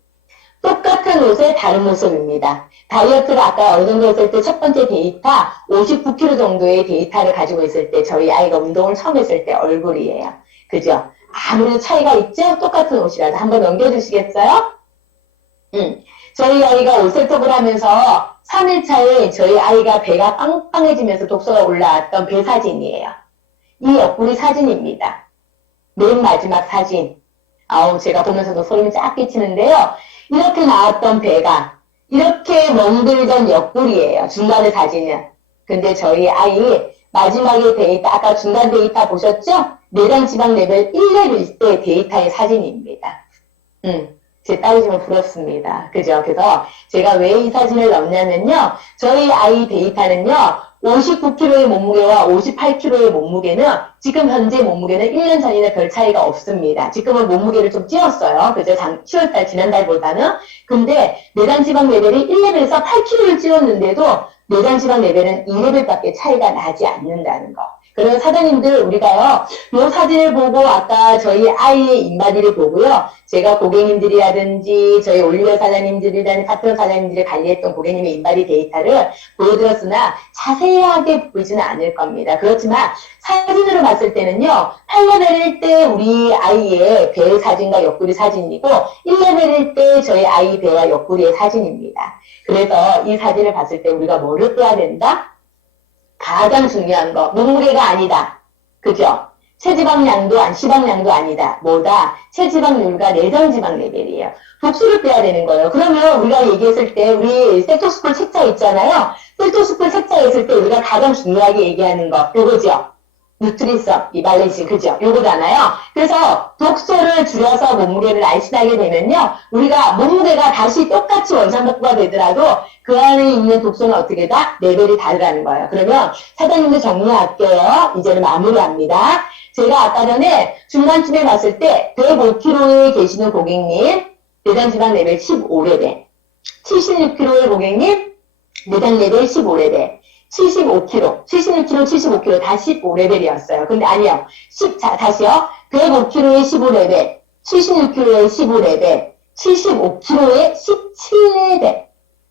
똑같은 옷의 다른 모습입니다. 다이어트가 아까 어느 정도 했을 때 첫 번째 데이터 59kg 정도의 데이터를 가지고 있을 때 저희 아이가 운동을 처음 했을 때 얼굴이에요. 그죠? 아무래도 차이가 있죠? 똑같은 옷이라도 한번 넘겨주시겠어요? 저희 아이가 옷세탁을 하면서 3일차에 저희 아이가 배가 빵빵해지면서 독소가 올라왔던 배 사진이에요. 이 옆구리 사진입니다. 맨 마지막 사진. 아우, 제가 보면서도 소름이 쫙 끼치는데요. 이렇게 나왔던 배가 이렇게 멍들던 옆구리예요. 중간의 사진은. 근데 저희 아이 마지막에 데이터, 아까 중간 데이터 보셨죠? 내장 지방 레벨 1레벨 때 데이터의 사진입니다. 제 딸이 좀 부럽습니다. 그죠? 그래서 제가 왜 이 사진을 넣냐면요. 저희 아이 데이터는요. 59kg의 몸무게와 58kg의 몸무게는 지금 현재 몸무게는 1년 전이나 별 차이가 없습니다. 지금은 몸무게를 좀 찌웠어요. 그죠? 10월달 지난달보다는. 근데 내장지방 레벨이 1레벨에서 8kg를 찌웠는데도 내장지방 레벨은 2레벨밖에 차이가 나지 않는다는 거. 그래서 사장님들 우리가요. 이 사진을 보고 아까 저희 아이의 인바디를 보고요. 제가 고객님들이라든지 저희 올리버 사장님들이라든지 파트너 사장님들이 관리했던 고객님의 인바디 데이터를 보여드렸으나 자세하게 보이지는 않을 겁니다. 그렇지만 사진으로 봤을 때는요. 8레벨일 때 우리 아이의 배 사진과 옆구리 사진이고 1레벨일 때 저희 아이 배와 옆구리의 사진입니다. 그래서 이 사진을 봤을 때 우리가 뭐를 빼야 된다? 가장 중요한 거 몸무게가 아니다. 그죠? 체지방량도 시방량도 아니다. 뭐다? 체지방률과 내장지방 레벨이에요. 독소를 빼야 되는 거예요. 그러면 우리가 얘기했을 때 우리 섹토스콜 책자 있잖아요. 섹토스콜 책자에 있을 때 우리가 가장 중요하게 얘기하는 거 요거죠. 뉴트리성, 이발렌시, 그죠? 요거잖아요. 그래서 독소를 줄여서 몸무게를 날씬하게 되면요. 우리가 몸무게가 다시 똑같이 원상복구가 되더라도 그 안에 있는 독소는 어떻게 다? 레벨이 다르다는 거예요. 그러면 사장님들 정리할게요. 이제는 마무리합니다. 제가 아까 전에 중간쯤에 봤을 때 105kg에 계시는 고객님 내장지방 레벨 15레벨 76kg의 고객님 내장 레벨 15레벨 75kg, 76kg, 75kg 다 15레벨이었어요. 근데 아니요. 다시요. 105kg에 15레벨, 76kg에 15레벨, 75kg에 17레벨.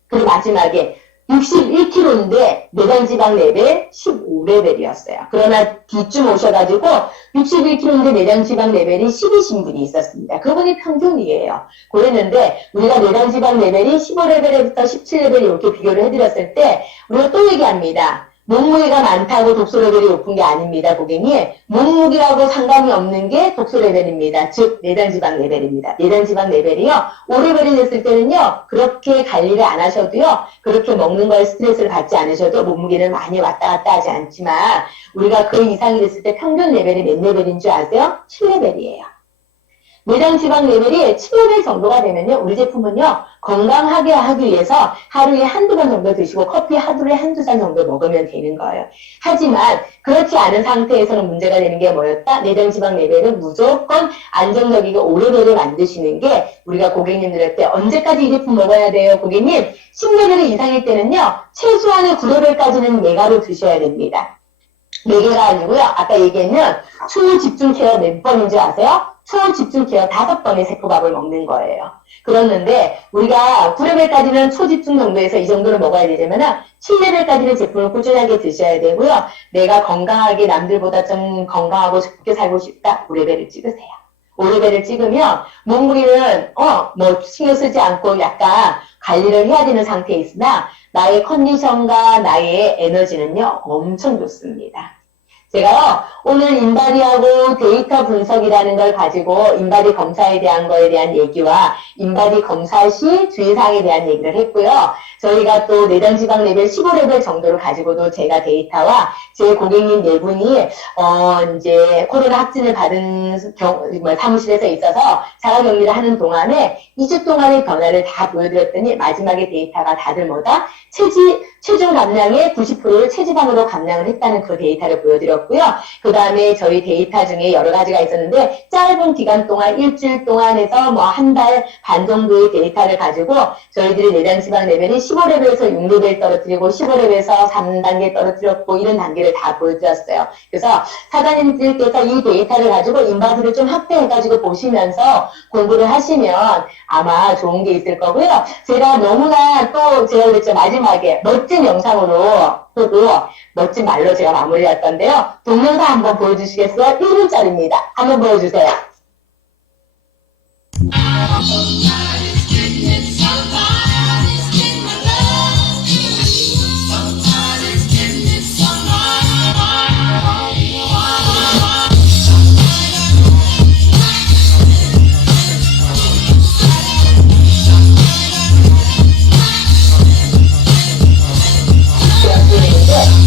그리고 마지막에 61kg인데 내장지방 레벨 15레벨이었어요. 그러나 뒤쯤 오셔가지고 61kg인데 내장지방 레벨이 10이신 분이 있었습니다. 그분이 평균이에요. 그랬는데 우리가 내장지방 레벨이 15레벨부터 17레벨 이렇게 비교를 해드렸을 때 우리가 또 얘기합니다. 몸무게가 많다고 독소 레벨이 높은 게 아닙니다, 고객님. 몸무게하고 상관이 없는 게 독소 레벨입니다. 즉, 내장지방 레벨입니다. 내장지방 레벨이요. 5레벨이 됐을 때는요, 그렇게 관리를 안 하셔도요, 그렇게 먹는 거에 스트레스를 받지 않으셔도 몸무게는 많이 왔다 갔다 하지 않지만, 우리가 그 이상이 됐을 때 평균 레벨이 몇 레벨인 줄 아세요? 7레벨이에요. 내장지방 레벨이 7레벨 정도가 되면요, 우리 제품은요, 건강하게 하기 위해서 하루에 한두 번 정도 드시고 커피 하루에 한두 잔 정도 먹으면 되는 거예요. 하지만 그렇지 않은 상태에서는 문제가 되는 게 뭐였다? 내장지방 레벨은 무조건 안정적이고 5레벨을 만드시는 게 우리가 고객님들한테 언제까지 이 제품 먹어야 돼요? 고객님 10레벨 이상일 때는요. 최소한의 9레벨까지는 메가로 드셔야 됩니다. 4개가 아니고요. 아까 얘기했는 초집중 케어 몇 번인 줄 아세요? 초집중 케어 5번의 세포밥을 먹는 거예요. 그렇는데 우리가 9레벨까지는 초집중 정도에서 이 정도를 먹어야 되려면 7레벨까지는 제품을 꾸준하게 드셔야 되고요. 내가 건강하게 남들보다 좀 건강하고 좋게 살고 싶다. 5레벨을 찍으세요. 5레벨을 찍으면 몸무게는 뭐 신경 쓰지 않고 약간 관리를 해야 되는 상태에 있으나 나의 컨디션과 나의 에너지는요. 엄청 좋습니다. 제가요, 오늘 인바디하고 데이터 분석이라는 걸 가지고 인바디 검사에 대한 거에 대한 얘기와 인바디 검사 시 주의사항에 대한 얘기를 했고요. 저희가 또 내장지방 레벨 15레벨 정도를 가지고도 제가 데이터와 제 고객님 4분이, 이제 코로나 확진을 받은 사무실에서 있어서 자가격리를 하는 동안에 2주 동안의 변화를 다 보여드렸더니 마지막에 데이터가 다들 뭐다? 체중 감량의 90%를 체지방으로 감량을 했다는 그 데이터를 보여드렸고 있었고요. 그 다음에 저희 데이터 중에 여러 가지가 있었는데 짧은 기간 동안 일주일 동안 해서 뭐 한 달 반 정도의 데이터를 가지고 저희들이 내장 지방 레벨이 15레벨에서 6레벨 떨어뜨리고 15레벨에서 3단계 떨어뜨렸고 이런 단계를 다 보여드렸어요. 그래서 사장님들께서 이 데이터를 가지고 인바디를 좀 확대해가지고 보시면서 공부를 하시면 아마 좋은 게 있을 거고요. 제가 너무나 또 제가 그랬죠. 마지막에 멋진 영상으로 보고 멋진 말로 제가 마무리할 건데요. 동영상 한번 보여주시겠어요? 1분짜리입니다. 한번 보여주세요.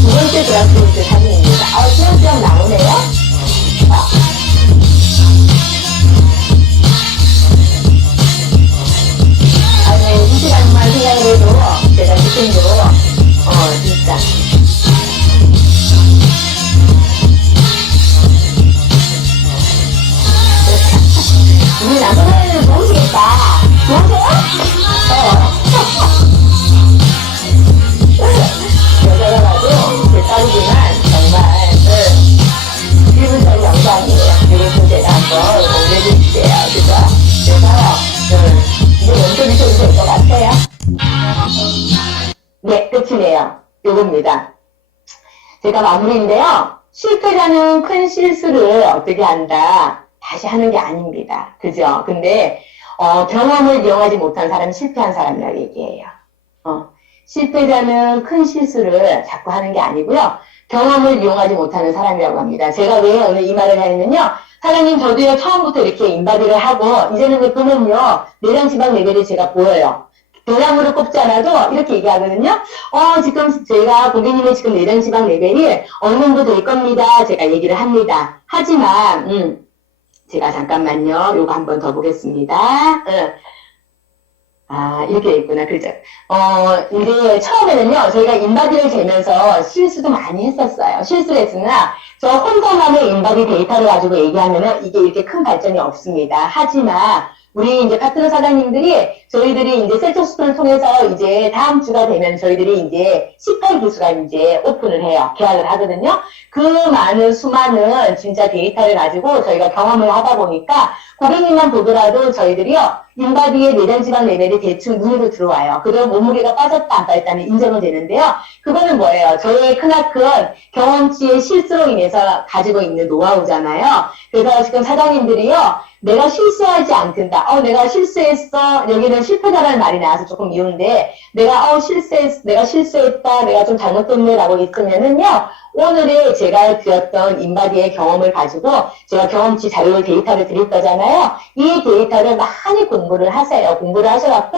두 번째 드라프트 사진입니다. 수영수영 나오네요. 아니, 이 시간만 생각을 해도 제가 지금도, 진짜. 우리 남편은 좋으시겠다. 좋으세요? 여자라도 제 딸이지만 정말 1분짜리 영상이에요. 이것도 제가 한번 공개해 주실게요. 그래서 이제 먼저 주셔도 될 것 같아요. 네, 끝이네요. 요겁니다. 제가 마무리인데요. 실패라는 큰 실수를 어떻게 한다? 다시 하는 게 아닙니다. 그죠? 근데 경험을 이용하지 못한 사람이 실패한 사람이라고 얘기해요. 실패자는 큰 실수를 자꾸 하는 게 아니고요. 경험을 이용하지 못하는 사람이라고 합니다. 제가 왜 오늘 이 말을 하냐면요. 사장님 저도요 처음부터 이렇게 인바디를 하고 이제는 보면요. 내장 지방 레벨이 제가 보여요. 도량으로 꼽지 않아도 이렇게 얘기하거든요. 지금 제가 고객님의 지금 내장 지방 레벨이 어느 정도 될 겁니다. 제가 얘기를 합니다. 하지만 제가 잠깐만요. 요거 한번 더 보겠습니다. 이렇게 있구나. 그죠? 이제 처음에는요, 저희가 인바디를 재면서 실수도 많이 했었어요. 실수를 했으나, 저 혼자만의 인바디 데이터를 가지고 얘기하면은 이게 이렇게 큰 발전이 없습니다. 하지만, 우리 이제 파트너 사장님들이 저희들이 이제 셀톡스톤을 통해서 이제 다음 주가 되면 저희들이 이제 18기수가 이제 오픈을 해요. 계약을 하거든요. 그 많은 수많은 진짜 데이터를 가지고 저희가 경험을 하다 보니까 고객님만 보더라도 저희들이요. 인바디의 내장 지방 레벨이 대충 눈으로 들어와요. 그리고 몸무게가 빠졌다 안 빠졌다는 인정은 되는데요. 그거는 뭐예요? 저희의 크나큰 경험치의 실수로 인해서 가지고 있는 노하우잖아요. 그래서 지금 사장님들이요. 내가 실수하지 않는다. 내가 실수했어. 여기는 실패자라는 말이 나와서 조금 미운데, 내가 실수했다. 내가 좀 잘못됐네. 라고 있으면은요, 오늘의 제가 드렸던 인바디의 경험을 가지고 제가 경험치 자료를 데이터를 드릴 거잖아요. 이 데이터를 많이 공부를 하세요. 공부를 하셔갖고,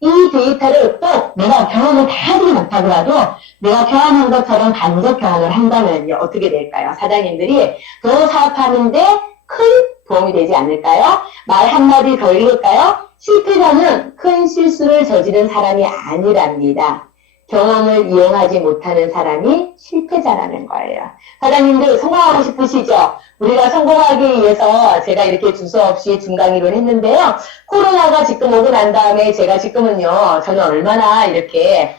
이 데이터를 또 내가 경험을 다 하지 못하더라도 내가 경험한 것처럼 간접 경험을 한다면요. 어떻게 될까요? 사장님들이 더 사업하는데 큰 도움이 되지 않을까요? 말 한마디 더 읽을까요? 실패자는 큰 실수를 저지른 사람이 아니랍니다. 경험을 이용하지 못하는 사람이 실패자라는 거예요. 사장님들 성공하고 싶으시죠? 우리가 성공하기 위해서 제가 이렇게 주소 없이 중강의를 했는데요. 코로나가 지금 오고 난 다음에 제가 지금은요. 저는 얼마나 이렇게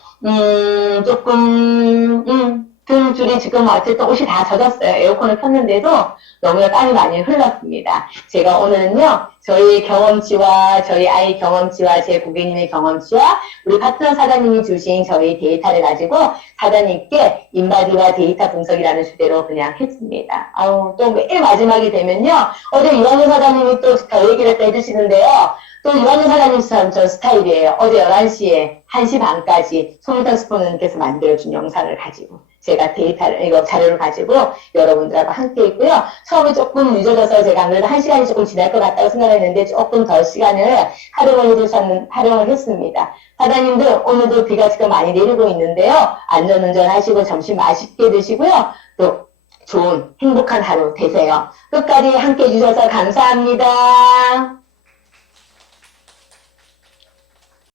등줄이 지금 어쨌든 옷이 다 젖었어요. 에어컨을 켰는데도 너무나 땀이 많이 흘렀습니다. 제가 오늘은요, 저희 경험치와 저희 아이 경험치와 제 고객님의 경험치와 우리 파트너 사장님이 주신 저희 데이터를 가지고 사장님께 인바디와 데이터 분석이라는 주제로 그냥 했습니다. 또 매일 마지막이 되면요, 어제 이완현 사장님이 또 더 얘기를 또 해주시는데요. 또 이완현 사장님처럼 저 스타일이에요. 어제 11시에 1시 반까지 송일선 스포너님께서 만들어준 영상을 가지고 제가 이거 자료를 가지고 여러분들하고 함께 있고요. 처음에 조금 늦어져서 제가 아무래도 1시간이 조금 지날 것 같다고 생각했는데 조금 더 시간을 활용을 했습니다. 사장님들 오늘도 비가 지금 많이 내리고 있는데요. 안전운전 하시고 점심 맛있게 드시고요. 또 좋은 행복한 하루 되세요. 끝까지 함께 해주셔서 감사합니다.